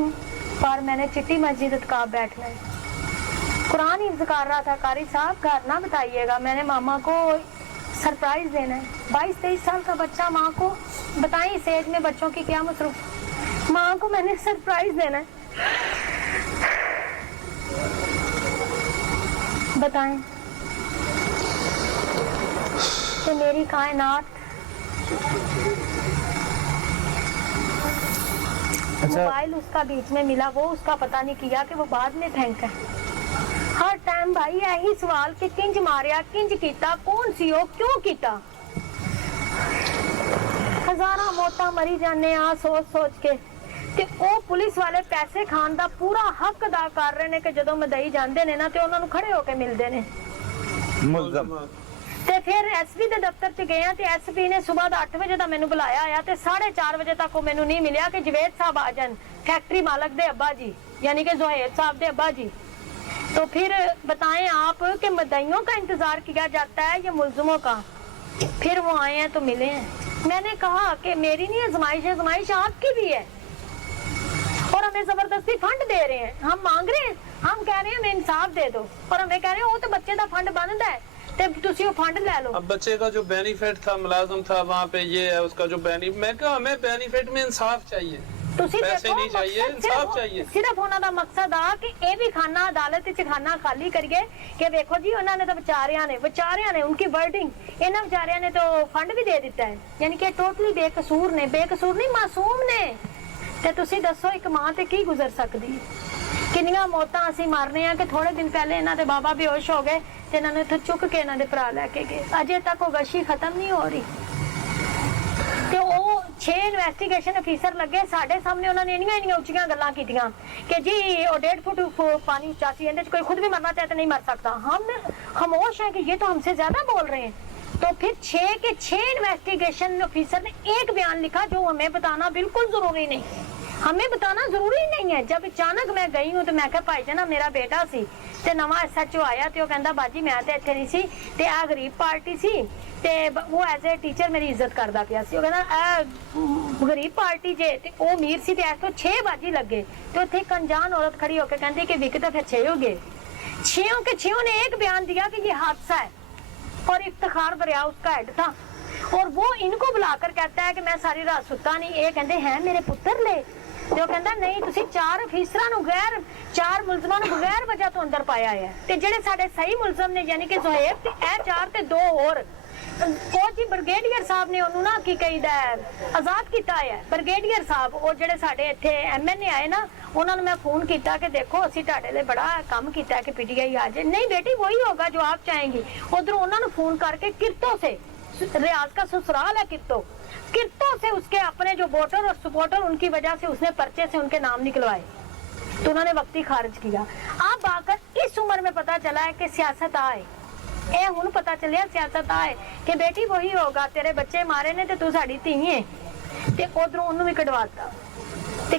बार मैंने चिट्टी मस्जिद इत्काफ बैठना है। कुरान हिफ्ज़ कर रहा था, कारी साहब घर ना बताइएगा, मैंने मामा को सरप्राइज देना है। 22-23 साल का बच्चा, माँ को बताएं इस एज में बच्चों की क्या मसरूफ। माँ को मैंने सरप्राइज देना है। बताएं कि मेरी कायनात मोबाइल उसका बीच में मिला, वो उसका पता नहीं किया कि वो बाद में फेंका। हर टाइम भाई यही सवाल कि किंज मारिया, किंज कीता, कौन सी हो, क्यों कीता। हजारा मौतां मरी जाने आ सोच सोच के ਤੇ ਉਹ ਪੁਲਿਸ ਵਾਲੇ ਪੈਸੇ ਖਾਣ ਦਾ ਪੂਰਾ ਹੱਕ ਅਦਾ ਕਰ ਰਹੇ ਨੇ ਕਿ ਜਦੋਂ ਮਦਈ ਜਾਂਦੇ ਨੇ ਨਾ ਤੇ ਉਹਨਾਂ ਨੂੰ ਖੜੇ ਹੋ ਕੇ ਮਿਲਦੇ ਨੇ मुलजम। ਤੇ ਫਿਰ ਐਸਪੀ ਦੇ ਦਫ਼ਤਰ 'ਚ ਗਏ ਆ ਤੇ ਐਸਪੀ ਨੇ ਸਵੇਰ ਦਾ 8 ਵਜੇ ਦਾ ਮੈਨੂੰ ਬੁਲਾਇਆ ਆ ਤੇ 4:30 ਵਜੇ ਤੱਕ ਉਹ ਮੈਨੂੰ ਨਹੀਂ ਮਿਲਿਆ ਕਿ ਜਵੇਦ ਸਾਹਿਬ ਆ ਜਾਣ, फैक्ट्री मालिक दे अब्बा जी यानी कि जोहेब साहब दे अब्बा जी। तो फिर बताएं आप कि मदइयों का इंतजार किया जाता है या मुलजमों का। फिर वो आए हैं तो मिले हैं। मैंने कहा कि मेरी नहीं आजमाइश है, आजमाइश आपकी भी है और हमें जबरदस्ती फंड दे रहे हैं। हम मांग रहे हैं, हम कह रहे हैं हमें इंसाफ दे दो और हमें कह रहे हैं वो तो बच्चे का फंड बंद है ते तुसी वो फंड ले लो। अब बच्चे का जो बेनिफिट था, मुलाजिम था वहाँ पे, ये है उसका जो बेनिफिट, मैं कहा हमें बेनिफिट में इंसाफ चाहिए, पैसे नहीं चाहिए, इंसाफ चाहिए। सिर्फ ਉਹਨਾਂ ਦਾ ਮਕਸਦ ਆ ਕਿ ਇਹ ਵੀ ਖਾਨਾ ਅਦਾਲਤ ਵਿੱਚ ਖਾਨਾ ਖਾਲੀ ਕਰੀਏ ਕਿ ਵੇਖੋ ਜੀ ਉਹਨਾਂ ਨੇ ਤਾਂ ਵਿਚਾਰਿਆਂ ਨੇ ਉਨਕੀ ਵਰਡਿੰਗ, ਇਹਨਾਂ ਵਿਚਾਰਿਆਂ ਨੇ ਤਾਂ ਫੰਡ ਵੀ ਦੇ ਦਿੱਤਾ ਹੈ, ਯਾਨੀ ਕਿ ਟੋਟਲੀ ਬੇਕਸੂਰ ਨੇ, ਬੇਕਸੂਰ ਨਹੀਂ ਮਾਸੂਮ ਨੇ। ਤੇ ਤੁਸੀਂ ਦੱਸੋ ਇੱਕ ਮਾਂ ਤੇ ਕੀ ਗੁਜ਼ਰ ਸਕਦੀ ਹੈ। ਕਿੰਨੀਆਂ ਮੌਤਾਂ ਅਸੀਂ ਮਰਨੇ ਆ ਕਿ ਥੋੜੇ ਦਿਨ ਪਹਿਲੇ ਇਹਨਾਂ ਦੇ ਬਾਬਾ ਬੇਹੋਸ਼ ਹੋ ਗਏ ਤੇ ਇਹਨਾਂ ਨੇ ਇੱਥੇ ਚੁੱਕ ਕੇ ਇਹਨਾਂ ਦੇ ਭਰਾ ਲੈ ਕੇ ਗਏ। ਅਜੇ ਤੱਕ ਉਹ ਗਸ਼ੀ ਖਤਮ ਨਹੀਂ ਹੋ ਰਹੀ ਤੇ ਉਹ 6 ਇਨਵੈਸਟੀਗੇਸ਼ਨ ਅਫੀਸਰ ਲੱਗੇ ਸਾਡੇ ਸਾਹਮਣੇ, ਉਹਨਾਂ ਨੇ ਇੰਨੀਆਂ ਉੱਚੀਆਂ ਗੱਲਾਂ ਕੀਤੀਆਂ ਕਿ ਜੀ ਉਹ 1.5 फुट पानी ऊंचा सी, ਇਹਦੇ 'ਚ कोई खुद भी मरना चाहे तो नहीं मर सकता। हम खामोश हैं कि ये तो हमसे ज्यादा बोल रहे हैं। तो फिर 6 के 6 इन्वेस्टिगेशन ऑफिसर ने एक बयान लिखा जो हमें बताना बिल्कुल जरूरी नहीं, हमें बताना जरूरी नहीं है। जब अचानक मैं गई हूँ तो मैं कहा भाई जान मेरा बेटा सी ते नवा SHO आया ते वो कहंदा बाजी मैं ते इत्थे नहीं सी ते आ गरीब पार्टी सी ते वो एज ए टीचर मेरी इज्जत करदा पिया सी। वो कहंदा गरीब पार्टी जे ते ओ अमीर सी ते ऐस तो 6 बाजी लगे ते उत्थे एक अनजान औरत खड़ी होकर कहंदी कि विक तो फिर 6 हो गए। 6 के 6 ने एक बयान दिया कि ये हादसा है और इफ्तिखार दरिया उसका हेड था और वो इनको बुलाकर कहता है कि मैं सारी रात सुता नहीं। ये कहते हैं मेरे पुत्र ले ਤੇ ਉਹ ਕਹਿੰਦਾ ਨਹੀਂ ਤੁਸੀਂ 4 ਅਫੀਸਰਾਂ ਨੂੰ ਗੈਰ 4 ਮੁਲਜ਼ਮਾਂ ਨੂੰ ਬਗੈਰ ਵਜ੍ਹਾ ਤੋਂ ਅੰਦਰ ਪਾਇਆ ਹੈ ਤੇ ਜਿਹੜੇ ਸਾਡੇ ਸਹੀ ਮੁਲਜ਼ਮ ਨੇ ਯਾਨੀ ਕਿ ਜ਼ੋਹੇਬ ਤੇ ਇਹ 4 ਤੇ 2 ਹੋਰ ਉਹ ਜੀ ਬ੍ਰਿਗੇਡੀਅਰ ਸਾਹਿਬ ਨੇ ਉਹਨੂੰ ਨਾ ਕੀ ਕਹੀਦਾ ਆਜ਼ਾਦ ਕੀਤਾ ਹੈ। ਬ੍ਰਿਗੇਡੀਅਰ ਸਾਹਿਬ ਉਹ ਜਿਹੜੇ ਸਾਡੇ ਇੱਥੇ MNA ਆਏ ਨਾ ਉਹਨਾਂ ਨੂੰ ਮੈਂ ਫੋਨ ਕੀਤਾ ਕਿ ਦੇਖੋ ਅਸੀਂ ਤੁਹਾਡੇ ਲਈ ਬੜਾ ਕੰਮ ਕੀਤਾ ਕਿ PTI ਆ ਜਾਏ। नहीं बेटी वही होगा जो आप चाहेंगी। उधर उन्होंने फोन करके किरतों से, रियाज का ससुराल है किरतों से उसके अपने जो वोटर और सपोर्टर उनकी वजह से उसने पर्चे से उनके नाम निकलवाए तो उन्होंने वक्ती खारिज किया। अब आकर इस उम्र में पता चला है कि सियासत आए ए हुन पता चलिया सियासत आए कि बेटी वही होगा, तेरे बच्चे मारे ने ते तू साडी धी है ते उधरों उन्होंने भी कटवाता ते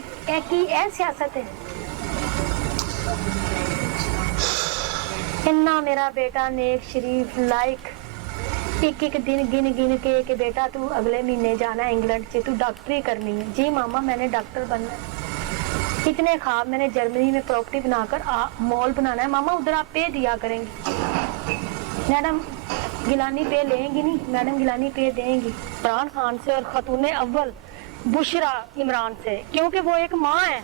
की ए सियासत है। इन्ना मेरा बेटा नेक शरीफ लाइक एक दिन गिन के बेटा तू अगले महीने जाना है इंग्लैंड से, तू डॉक्टरी करनी है। जी मामा मैंने डॉक्टर बनना है। इतने ख्वाब मैंने जर्मनी में प्रॉपर्टी बनाकर मॉल बनाना है। मामा उधर आप पे दिया करेंगे, मैडम गिलानी पे लेंगी नहीं, मैडम गिलानी पे देंगी। इमरान खान से और खतून अव्वल बुशरा इमरान से, क्योंकि वो एक माँ है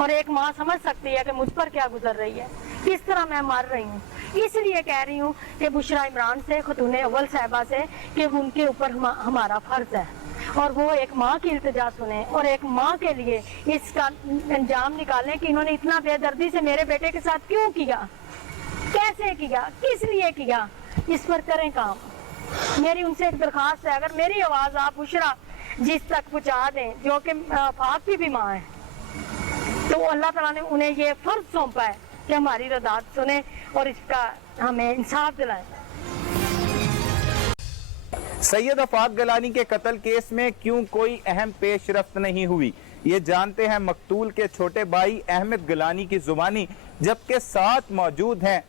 और एक माँ समझ सकती है कि मुझ पर क्या गुजर रही है, किस तरह मैं मर रही हूँ। इसलिए कह रही हूँ कि बुशरा इमरान से, खतून अव्वल साहिबा से कि उनके ऊपर हमारा फर्ज है और वो एक माँ की इल्तिजा सुने और एक माँ के लिए इसका अंजाम निकालें कि इन्होंने इतना बेदर्दी से मेरे बेटे के साथ क्यों किया, कैसे किया, किस लिए किया, इस पर करें काम। मेरी उनसे एक दरखास्त है, अगर मेरी आवाज़ आप बुशरा जिस तक पहुँचा दें जो कि फाक की भी माँ है तो अल्लाह ताला ने उन्हें ये फर्ज सौंपा है कि हमारी रदात सुने और इसका हमें इंसाफ दिलाएं। सैयद आफाक गलानी के कत्ल केस में क्यों कोई अहम पेशरफ्त नहीं हुई, ये जानते हैं मकतूल के छोटे भाई अहमद गलानी की जुबानी, जबकि साथ मौजूद हैं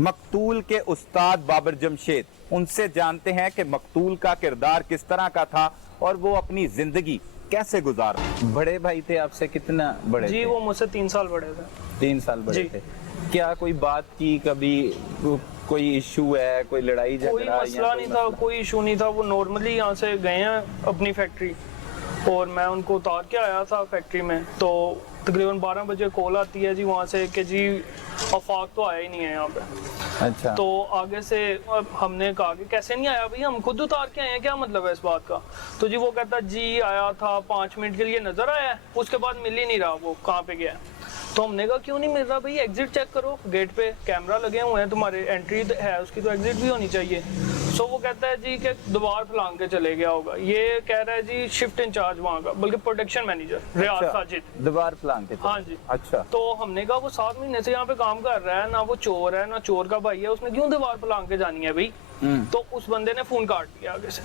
मकतूल के उस्ताद बाबर जमशेद। उनसे जानते हैं कि मकतूल का किरदार किस तरह का था और वो अपनी जिंदगी कैसे गुजारा। बड़े भाई थे आपसे कितना बड़े जी? थे? वो मुझसे 3 साल बड़े थे। 3 साल बड़े थे। क्या कोई बात की कभी, कोई इशू है, कोई लड़ाई झगड़ा? कोई मसला नहीं था, कोई इशू नहीं था। वो नॉर्मली यहाँ से गए हैं अपनी फैक्ट्री और मैं उनको उतार के आया था फैक्ट्री में, तो तकरीबन 12 बजे कॉल आती है जी वहाँ से कि जी आफाक तो आया ही नहीं है यहाँ पे। अच्छा। तो आगे से हमने कहा कि कैसे नहीं आया भाई, हम खुद उतार के आए हैं, क्या मतलब है इस बात का। तो जी वो कहता जी आया था 5 मिनट के लिए नजर आया है, उसके बाद मिल ही नहीं रहा, वो कहाँ पे गया है। तो हमने कहा क्यों नहीं मिल रहा भाई, एग्जिट चेक करो, गेट पे कैमरा लगे हुए हैं, तुम्हारे एंट्री है उसकी तो एग्जिट भी होनी चाहिए। सो वो कहता है जी कि दीवार फलांग के चले गया होगा। ये कह रहा है जी शिफ्ट इंचार्ज वहाँ का, बल्कि प्रोडक्शन मैनेजर रियाज साजिद। दीवार फलांग के? हाँ जी। अच्छा। तो हमने कहा वो 7 महीने से यहाँ पे काम कर रहा है, ना वो चोर है ना चोर का भाई है, उसने क्यों दीवार फलांग के जानी है भाई। तो उस बंदे ने फोन काट दिया आगे से।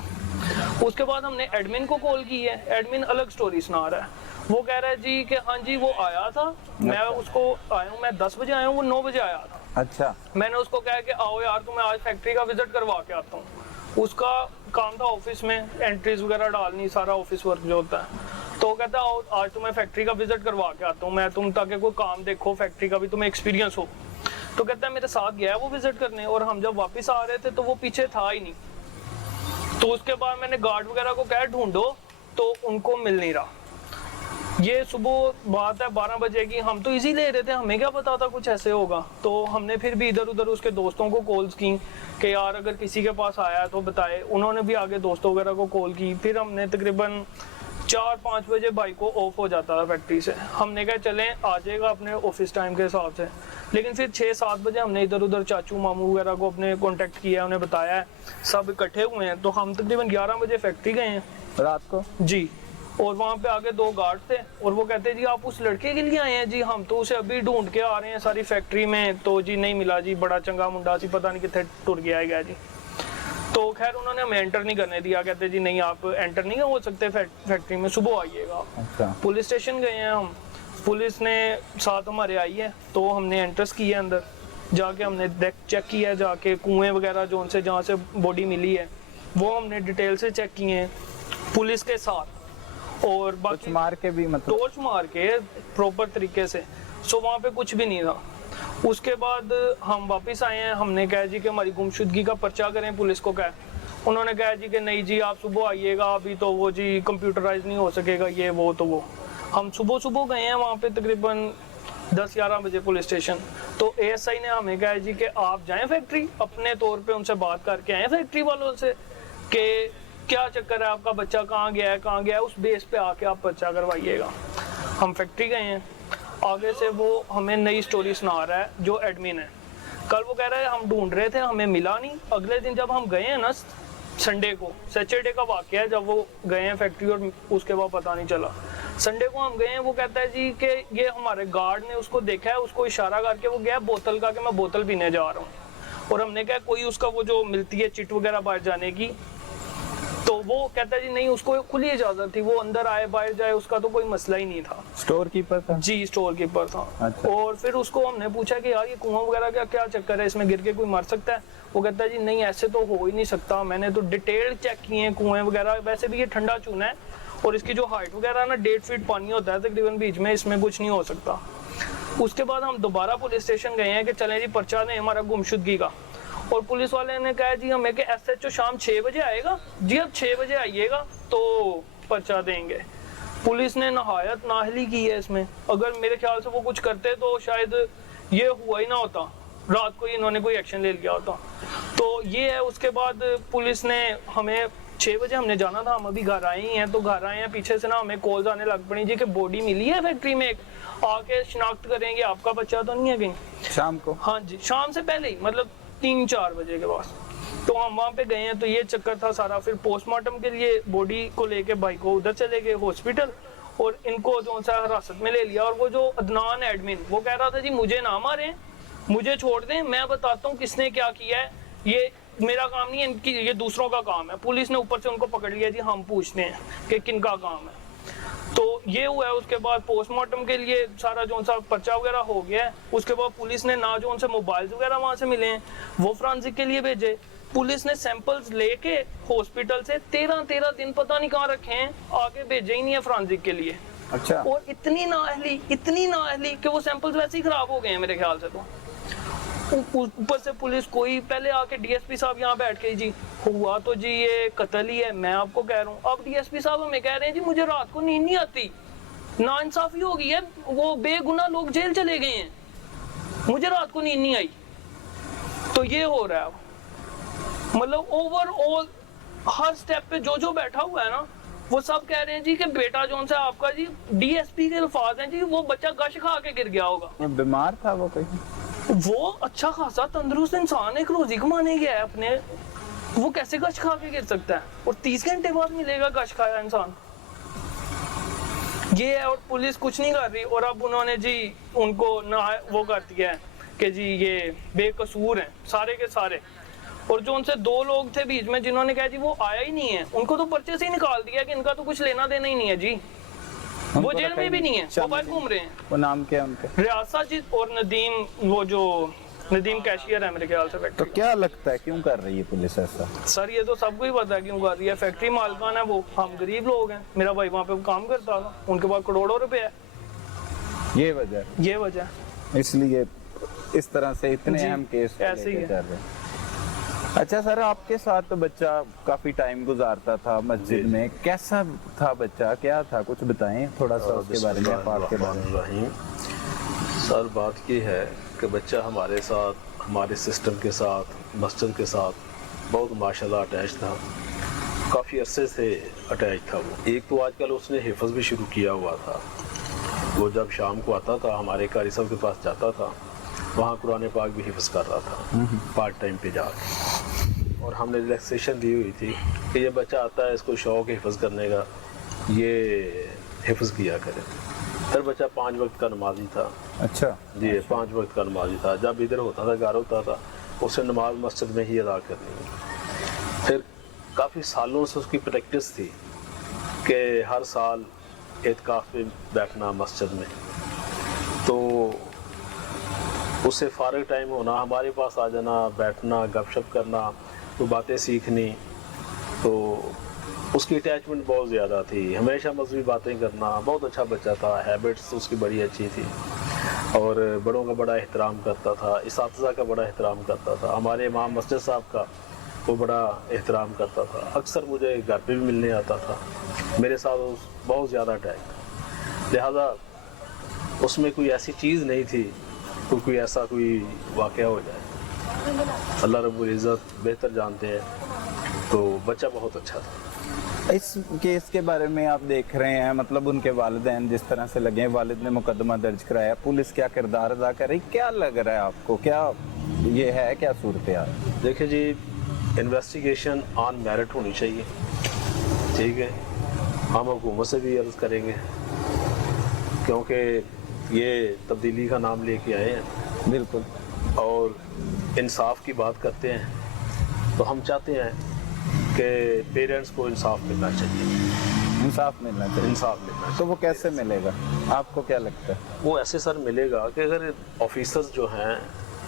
उसके बाद हमने एडमिन को कॉल की है, एडमिन अलग स्टोरी सुना रहा है। वो कह रहा है जी कि हाँ जी वो आया था, मैं उसको आया हूँ, मैं 10 बजे आया हूँ, वो 9 बजे आया था। अच्छा। मैंने उसको कहा कि आओ यार तुम्हें आज फैक्ट्री का विजिट करवा के आता हूँ। उसका काम था ऑफिस में एंट्रीज वगैरह डालनी, सारा ऑफिस वर्क जो होता है। तो कहता है आओ आज तुम्हें फैक्ट्री का विजिट करवा के आता हूँ मैं, तुम ताकि कोई काम देखो फैक्ट्री का भी, तुम्हें एक्सपीरियंस हो। तो कहता है मेरे साथ गया वो विजिट करने, और हम जब वापस आ रहे थे तो वो पीछे था ही नहीं। तो उसके बाद मैंने गार्ड वगैरह को कहा ढूंढो, तो उनको मिल नहीं रहा। ये सुबह बात है 12 बजे की, हम तो इजी ले रहे थे, हमें क्या पता था कुछ ऐसे होगा। तो हमने फिर भी इधर उधर उसके दोस्तों को कॉल्स की कि यार अगर किसी के पास आया है तो बताए। उन्होंने भी आगे दोस्तों वगैरह को कॉल की। फिर हमने तकरीबन 4-5 बजे बाइक को ऑफ हो जाता था फैक्ट्री से, हमने कहा चलें आ जाएगा अपने ऑफिस टाइम के हिसाब से। लेकिन फिर 6-7 बजे हमने इधर उधर चाचू मामू वगैरह को अपने कांटेक्ट किया, उन्हें बताया है, सब इकट्ठे हुए हैं। तो हम तकरीबन 11 बजे फैक्ट्री गए हैं रात को जी। और वहाँ पे आगे 2 गार्ड थे, और वो कहते जी आप उस लड़के के लिए आए हैं जी, हम तो उसे अभी ढूंढ के आ रहे हैं सारी फैक्ट्री में। तो जी नहीं मिला जी, बड़ा चंगा मुंडा सी, पता नहीं कितने टुर गया जी। तो खैर उन्होंने हमें एंटर नहीं करने दिया, कहते जी नहीं आप एंटर नहीं हो सकते फैक्ट्री में, सुबह आइएगा। अच्छा। पुलिस स्टेशन गए हैं हम, पुलिस ने साथ हमारे आई है, तो हमने एंट्रेंस किया अंदर जाके, हमने डेक चेक किया जाके, कुएं वगैरह जो उनसे जहाँ से बॉडी मिली है वो हमने डिटेल से चेक किए हैं पुलिस के साथ, और बाकी मार के भी मतलब टॉर्च मार के प्रॉपर तरीके से। सो वहाँ पे कुछ भी नहीं था। उसके बाद हम वापस आए हैं, हमने कहा जी कि हमारी गुमशुदगी का पर्चा करें, पुलिस को कहा। उन्होंने कहा जी कि नहीं जी आप सुबह आइएगा, अभी तो वो जी कंप्यूटराइज नहीं हो सकेगा ये वो। तो वो हम सुबह गए हैं वहाँ पे तकरीबन 10-11 बजे पुलिस स्टेशन। तो ASI ने हमें कहा जी कि आप जाएं फैक्ट्री, अपने तौर पे उनसे बात करके आए फैक्ट्री वालों से कि क्या चक्कर है, आपका बच्चा कहाँ गया है, उस बेस पे आके आप पर्चा करवाइएगा। हम फैक्ट्री गए हैं, आगे से वो हमें नई स्टोरी सुना रहा है जो एडमिन है। कल वो कह रहा है हम ढूंढ रहे थे हमें मिला नहीं, अगले दिन जब हम गए हैं ना संडे को, सैटरडे का वाकया है, जब वो गए हैं फैक्ट्री और उसके बाद पता नहीं चला। संडे को हम गए हैं, वो कहता है जी कि ये हमारे गार्ड ने उसको देखा है, उसको इशारा करके वो गया बोतल का कि मैं बोतल पीने जा रहा हूँ। और हमने कहा कोई उसका वो जो मिलती है चिट वगैरह बाहर जाने की, तो वो कहता है जी नहीं उसको खुली इजाजत थी, वो अंदर आए बाहर जाए उसका तो कोई मसला ही नहीं था। स्टोर कीपर था जी, स्टोर कीपर था। अच्छा। और फिर उसको हमने पूछा कि यार ये कुआं वगैरह का क्या चक्कर है, इसमें गिर के कोई मर सकता है? वो कहता है जी नहीं ऐसे तो हो ही नहीं सकता, मैंने तो डिटेल चेक किए हैं कुएं वगैरह, वैसे भी ये ठंडा चूना है और इसकी जो हाइट वगैरह ना 1.5 फीट पानी होता है तकरीबन बीच में, इसमें कुछ नहीं हो सकता। उसके बाद हम दोबारा पुलिस स्टेशन गए हैं कि चलें जी पर्चा दें हमारा गुमशुदगी का, और पुलिस वाले ने कहा जी हमें कि SHO शाम 6 बजे आएगा जी, अब 6 बजे आइएगा तो पर्चा देंगे। पुलिस ने नहायत नाहली की है इसमें, अगर मेरे ख्याल से वो कुछ करते तो शायद ये हुआ ही ना होता, रात को ही इन्होंने कोई एक्शन ले लिया होता। तो ये है। उसके बाद पुलिस ने हमें 6 बजे हमने जाना था, हम अभी घर आए ही हैं, तो घर आए हैं पीछे से ना हमें कॉल्स आने लग पड़ी जी कि बॉडी मिली है फैक्ट्री में, आके शिनाख्त करेंगे आपका बच्चा तो नहीं है कहीं। शाम को? हाँ जी, शाम से पहले ही, मतलब 3-4 बजे के बाद। तो हम वहाँ पे गए हैं, तो ये चक्कर था सारा। फिर पोस्टमार्टम के लिए बॉडी को लेके भाई को उधर चले गए हॉस्पिटल, और इनको जो सा हिरासत में ले लिया। और वो जो अदनान एडमिन वो कह रहा था जी मुझे ना मारें, मुझे छोड़ दें, मैं बताता हूँ किसने क्या किया है, ये मेरा काम नहीं है, इनकी ये दूसरों का काम है। पुलिस ने ऊपर से उनको पकड़ लिया जी, हम पूछते हैं कि किनका काम है। तो ये हुआ है। उसके बाद पोस्टमार्टम के लिए सारा जो सा पर्चा वगैरह हो गया है। उसके बाद पुलिस ने ना जो उनसे मोबाइल वगैरह वहां से मिले हैं वो फोरेंसिक के लिए भेजे। पुलिस ने सैंपल्स लेके हॉस्पिटल से 13 दिन पता नहीं कहाँ रखे हैं, आगे भेजे ही नहीं है फोरेंसिक के लिए। अच्छा। और इतनी नाअहली कि वो सैंपल्स वैसे ही खराब हो गए हैं मेरे ख्याल से। तो ऊपर से पुलिस कोई पहले आके DSP साहब यहाँ बैठ के जी हुआ तो जी ये कत्ल ही है, मैं आपको कह रहा हूँ। अब DSP साहब हमें कह रहे हैं जी मुझे रात को नींद नहीं आती, नाइंसाफी हो गई है, वो बेगुनाह लोग जेल चले गए हैं, मुझे रात को नींद नहीं आई। तो ये हो रहा है, मतलब ओवरऑल हर स्टेप पे जो बैठा हुआ है ना, वो सब कह रहे हैं जी कि बेटा जोन से आपका जी डीएसपी के अल्फाज हैं जी, वो बच्चा गश खा के गिर गया होगा। बीमार था वो कहीं? वो अच्छा खासा तंदुरुस्त इंसान, एक रोजी कमाने गया है अपने, वो कैसे गश खा के गिर सकता है? और 30 घंटे बाद मिलेगा गश खाया इंसान। ये है, और पुलिस कुछ नहीं कर रही। और अब उन्होंने जी उनको ना वो कर दिया है कि जी ये बेकसूर हैं सारे के सारे। और जो उनसे 2 लोग थे बीच में जिन्होंने कहा जी वो आया ही नहीं है, उनको तो पर्चे से ही निकाल दिया कि इनका तो कुछ लेना देना ही नहीं है जी, वो जेल में भी नहीं है, वो बाहर घूम रहे हैं। वो नाम क्या है उनके? रियासा जी और नदीम, वो जो नदीम कैशियर है मेरे ख्याल से तो फैक्ट्री। क्या लगता है क्यों कर रही है पुलिस ऐसा? सर ये तो सबको ही पता है क्यों कर रही है, फैक्ट्री मालकान है वो, हम गरीब लोग हैं। मेरा भाई वहाँ पे काम करता था, उनके पास करोड़ों रुपए है, ये वजह? ये वजह। इसलिए इस तरह से इतने जी, अहम केस को ऐसे ही लेके है। कर रहे हैं। अच्छा सर, आपके साथ तो बच्चा काफी टाइम गुजारता था मस्जिद में, कैसा था बच्चा, क्या था, कुछ बताएं थोड़ा सा उसके बारे में, पाक के बारे में। बिस्मिल्लाहिर्रहमानिर्रहीम। सर बात ये है कि बच्चा हमारे साथ, हमारे सिस्टम के साथ, मस्जिद के साथ बहुत माशाल्लाह अटैच था, काफ़ी अरसे से अटैच था वो। एक तो आजकल उसने हिफ्ज़ भी शुरू किया हुआ था, वो जब शाम को आता था हमारे कारी साहब के पास जाता था, वहाँ कुरान पाक भी हिफ्ज़ कर रहा था पार्ट टाइम पे जाकर। और हमने रिलैक्सेशन दी हुई थी कि ये बच्चा आता है, इसको शौक़ हिफ्ज़ करने का, ये हिफ्ज़ किया करे। फिर बच्चा 5 वक्त का नमाजी था। अच्छा जी 5 वक्त का नमाजी था। जब इधर होता था, घर होता था, उसे नमाज मस्जिद में ही अदा करनी। फिर काफ़ी सालों से उसकी प्रैक्टिस थी कि हर साल एतकाफ़ में बैठना मस्जिद में, तो उससे फ़ारग टाइम होना, हमारे पास आ जाना, बैठना, गपशप करना, तो बातें सीखनी, तो उसकी अटैचमेंट बहुत ज़्यादा थी, हमेशा मज़हबी बातें करना। बहुत अच्छा बच्चा था, हैबिट्स उसकी बड़ी अच्छी थी, और बड़ों का बड़ा एहतराम करता था, इसातिज़ा का बड़ा एहतराम करता था, हमारे इमाम मस्जिद साहब का वो बड़ा एहतराम करता था। अक्सर मुझे घर पे भी मिलने आता था, मेरे साथ बहुत ज़्यादा अटैच। लिहाजा उसमें कोई ऐसी चीज़ नहीं थी कोई ऐसा कोई वाक़या हो जाए। अल्लाह रब्बुल इज़्ज़त बेहतर जानते हैं। तो बच्चा बहुत अच्छा था। इस केस के बारे में आप देख रहे हैं, मतलब उनके वालिदैन जिस तरह से लगे, वालिद ने मुकदमा दर्ज कराया, पुलिस क्या किरदार अदा कर रही, क्या लग रहा है आपको, क्या ये है, क्या सूरत हाल? देखिए जी, इन्वेस्टिगेशन ऑन मेरिट होनी चाहिए, ठीक है। हम हुकूमत से भी अर्ज़ करेंगे, क्योंकि ये तब्दीली का नाम लेके आए हैं। बिल्कुल। और इंसाफ की बात करते हैं, तो हम चाहते हैं कि पेरेंट्स को इंसाफ मिलना चाहिए। इंसाफ मिलना चाहिए। इंसाफ मिलना चाहिए। तो वो कैसे मिलेगा, आपको क्या लगता है? वो ऐसे सर मिलेगा कि अगर ऑफिसर्स जो हैं,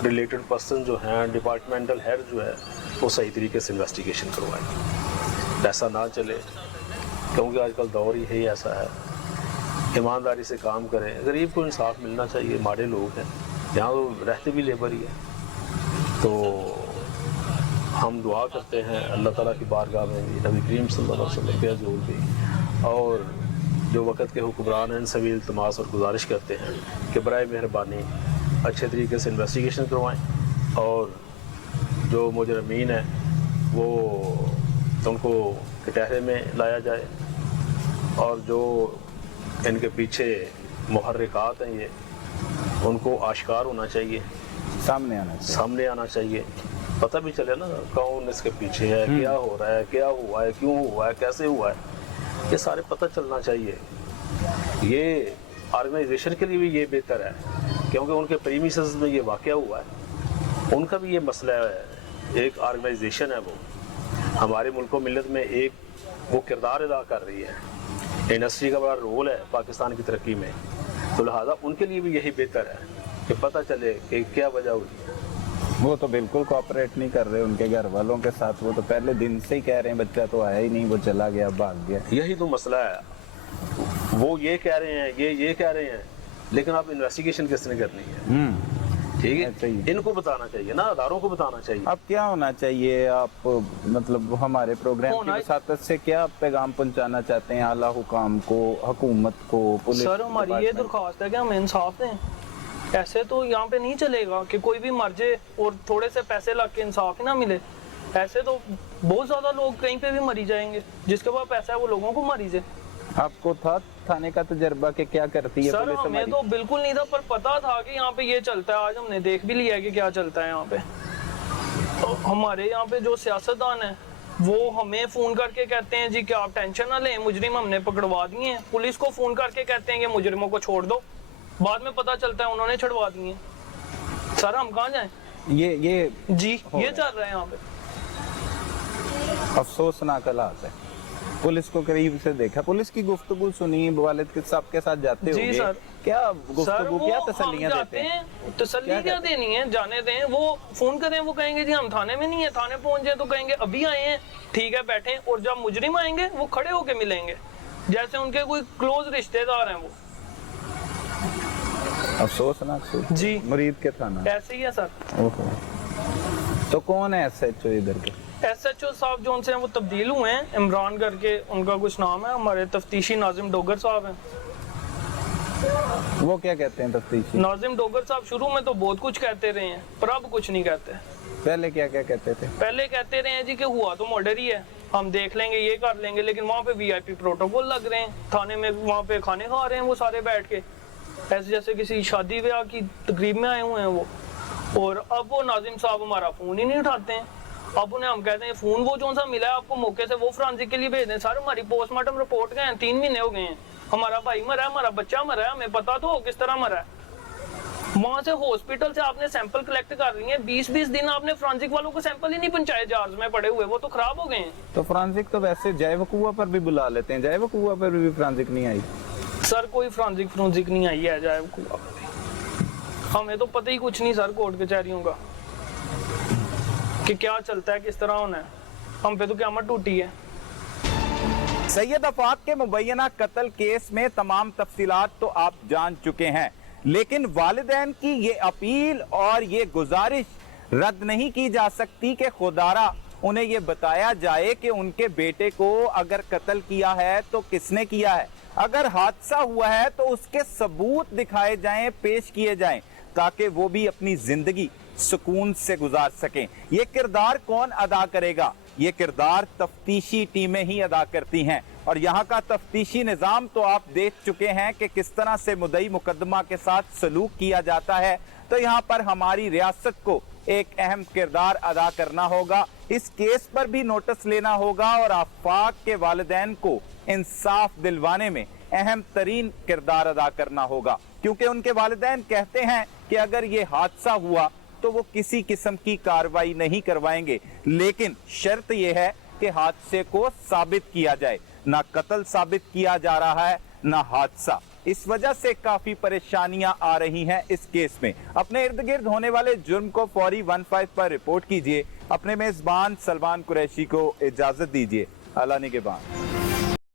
रिलेटेड पर्सन जो हैं, डिपार्टमेंटल हेड जो है, वो सही तरीके से इन्वेस्टिगेशन करवाएं, ऐसा ना चले, क्योंकि आजकल दौर ही ऐसा है। ईमानदारी से काम करें, गरीब को इंसाफ मिलना चाहिए, माड़े लोग हैं, यहाँ तो रहते भी लेबर ही है। तो हम दुआ करते हैं अल्लाह ताला की बारगाह में भी, नबी करीम सल्लल्लाहु अलैहि वसल्लम के हजूर भी, और जो वक़्त के हुक्मरान हैं उनसे भी इल्तमास और गुजारिश करते हैं कि बराए मेहरबानी अच्छे तरीके से इन्वेस्टिगेशन करवाएं, और जो मुजरमीन हैं वो उनको कटहरे में लाया जाए, और जो इनके पीछे मुहर्रिकात हैं ये, उनको आश्कार होना चाहिए, सामने आना चाहिए। सामने आना चाहिए, पता भी चले ना कौन इसके पीछे है, क्या हो रहा है, क्या हुआ है, क्यों हुआ है, कैसे हुआ है, ये सारे पता चलना चाहिए। ये ऑर्गेनाइजेशन के लिए भी ये बेहतर है, क्योंकि उनके प्रीमिसेस में ये वाक़या हुआ है, उनका भी ये मसला है। एक ऑर्गेनाइजेशन है, वो हमारे मुल्क मिल्लत में एक वो किरदार अदा कर रही है, इंडस्ट्री का बड़ा रोल है पाकिस्तान की तरक्की में, तो लिहाजा उनके लिए भी यही बेहतर है कि पता चले कि क्या वजह हुई है। वो तो बिल्कुल कोऑपरेट नहीं कर रहे उनके घर वालों के साथ, वो तो पहले दिन से ही कह रहे हैं बच्चा तो आया ही नहीं, वो चला गया, भाग गया। यही तो मसला है, वो ये कह रहे हैं, ये कह रहे हैं, लेकिन आप इन्वेस्टिगेशन किसने करनी है? ठीक ऐसा ही है, है। इनको बताना चाहिए ना, अदारों को बताना चाहिए। अब क्या होना चाहिए, आप मतलब हमारे प्रोग्राम की होना- वसातत से क्या पैगाम पहुंचाना चाहते हैं आला हुकाम को, हुकूमत को, पुलिस सर हमारी ये डिपार्टमेंट? दरख्वास्त है कि हमें इंसाफ दें। ऐसे तो यहाँ पे नहीं चलेगा कि कोई भी मर जाए और थोड़े से पैसे लग के इंसाफ ही ना मिले। ऐसे तो बहुत ज्यादा लोग कहीं पे भी मरी जाएंगे, जिसके पास पैसा है वो लोगों को मरी जाए। आपको था थाने का तजर्बा कि क्या करती है सर पुलिस हमें हमारी? तो बिल्कुल नहीं था, पर पता था कि यहाँ पे ये चलता है। आज हमने देख भी लिया है कि क्या चलता है यहाँ पे। तो हमारे यहाँ पे जो सियासतदान है वो हमें फोन करके कहते हैं जी कि आप टेंशन ना लें, मुजरिम हमने पकड़वा दिए हैं। पुलिस को फोन करके कहते हैं कि मुजरिमों को छोड़ दो, बाद में पता चलता है उन्होंने छुड़वा दिए हैं। सर हम कहाँ जाएं? ये जी हो ये रहा है। चल रहा है यहाँ पे। अफसोसनाक हालात है। पुलिस को करीब से देखा, पुलिस की गुफ्तगू सुनी, वालिद के साहब के साथ जाते जी होंगे, सर। क्या सर गुफ्तगू, वो क्या हम तसल्लियां जाते देते हैं? हैं, तसल्ली क्या क्या कहते देनी है, जाने दें। वो फोन करें, वो कहेंगे जी हम थाने में नहीं है, थाने पहुंच जाए तो कहेंगे अभी आए हैं, ठीक है बैठे। और जब मुजरिम आएंगे वो खड़े होके मिलेंगे जैसे उनके कोई क्लोज रिश्तेदार हैं वो। अफसोसनाक सूरत जी मुरीद के थाना। ऐसे ही है सर। ओहो। तो कौन है SHO इधर के? SHO साहब जो उनसे हैं वो तब्दील हुए हैं, इमरान करके उनका कुछ नाम है। हमारे तफ्तीशी नाजिम डोगर साहब हैं। वो क्या कहते हैं तफ्तीशी? नाजिम डोगर साहब शुरू में तो बहुत कुछ कहते रहे हैं, पर अब कुछ नहीं कहते। पहले क्या क्या कहते थे? पहले कहते रहे हैं जी कि हुआ तो मर्डर ही है, हम देख लेंगे, ये कर लेंगे। लेकिन वहाँ पे VIP प्रोटोकॉल लग रहे हैं थाने में, वहाँ पे खाने खा रहे हैं वो सारे बैठ के, ऐसे जैसे किसी शादी ब्याह की तकरीब में आए हुए हैं वो। और अब वो नाजिम साहब हमारा फोन ही नहीं उठाते हैं। अब उन्हें हम कहते हैं फोन वो जो सा मिला है आपको मौके से वो फोरेंसिक के लिए भेज दें। सर हमारी पोस्टमार्टम रिपोर्ट गए हैं, 3 महीने हो गए हैं, हमारा भाई मरा है, हमारा बच्चा मरा है, हमें पता तो हो किस तरह मरा है। वहां से हॉस्पिटल से आपने सैंपल कलेक्ट कर रही है, 20-20 दिन आपने फोरेंसिक वालों को सैंपल ही नहीं पहुंचाए, जार्ज में पड़े हुए, वो तो खराब हो गए हैं। तो फोरेंसिक तो वैसे जय वकुआ पर भी बुला लेते हैं, जय वकुआ पर भी फोरेंसिक नहीं आई। सर कोई फोरेंसिक नहीं आई है जाए, हमें तो पता ही कुछ नहीं सर कोर्ट कचहरियों का कि क्या चलता है, किस तरह होना है। हम पे तो क़यामत टूटी है। सैयद आफाक के मुबैना कत्ल केस में तमाम तफसीलात तो आप जान चुके हैं, लेकिन वालिदैन की ये अपील और ये गुजारिश रद्द नहीं की जा सकती कि खुदारा उन्हें ये बताया जाए कि उनके बेटे को अगर कत्ल किया है तो किसने किया है, अगर हादसा हुआ है तो उसके सबूत दिखाए जाएं, पेश किए जाएं, ताकि वो भी अपनी जिंदगी सुकून से गुजार सकें। ये किरदार कौन अदा करेगा? ये किरदार तफ्तीशी टीमें ही अदा करती हैं, और यहाँ का तफ्तीशी निज़ाम तो आप देख चुके हैं कि किस तरह से मुद्दई मुकदमा के साथ सलूक किया जाता है। तो यहाँ पर हमारी रियासत को एक अहम किरदार अदा करना होगा, इस केस पर भी नोटिस लेना होगा और आफाक के वालिदैन को इंसाफ दिलवाने में अहम तरीन किरदार अदा करना होगा, क्योंकि उनके वालिदैन कहते हैं कि अगर ये हादसा हुआ तो वो किसी किस्म की कार्रवाई नहीं करवाएंगे, लेकिन शर्त यह है कि हादसे को साबित किया जाए। ना कत्ल साबित किया जा रहा है ना हादसा, इस वजह से काफी परेशानियां आ रही हैं इस केस में। अपने इर्द गिर्द होने वाले जुर्म को फौरी 15 पर रिपोर्ट कीजिए। अपने मेजबान सलमान कुरैशी को इजाजत दीजिए। अल्लाह निगहबान।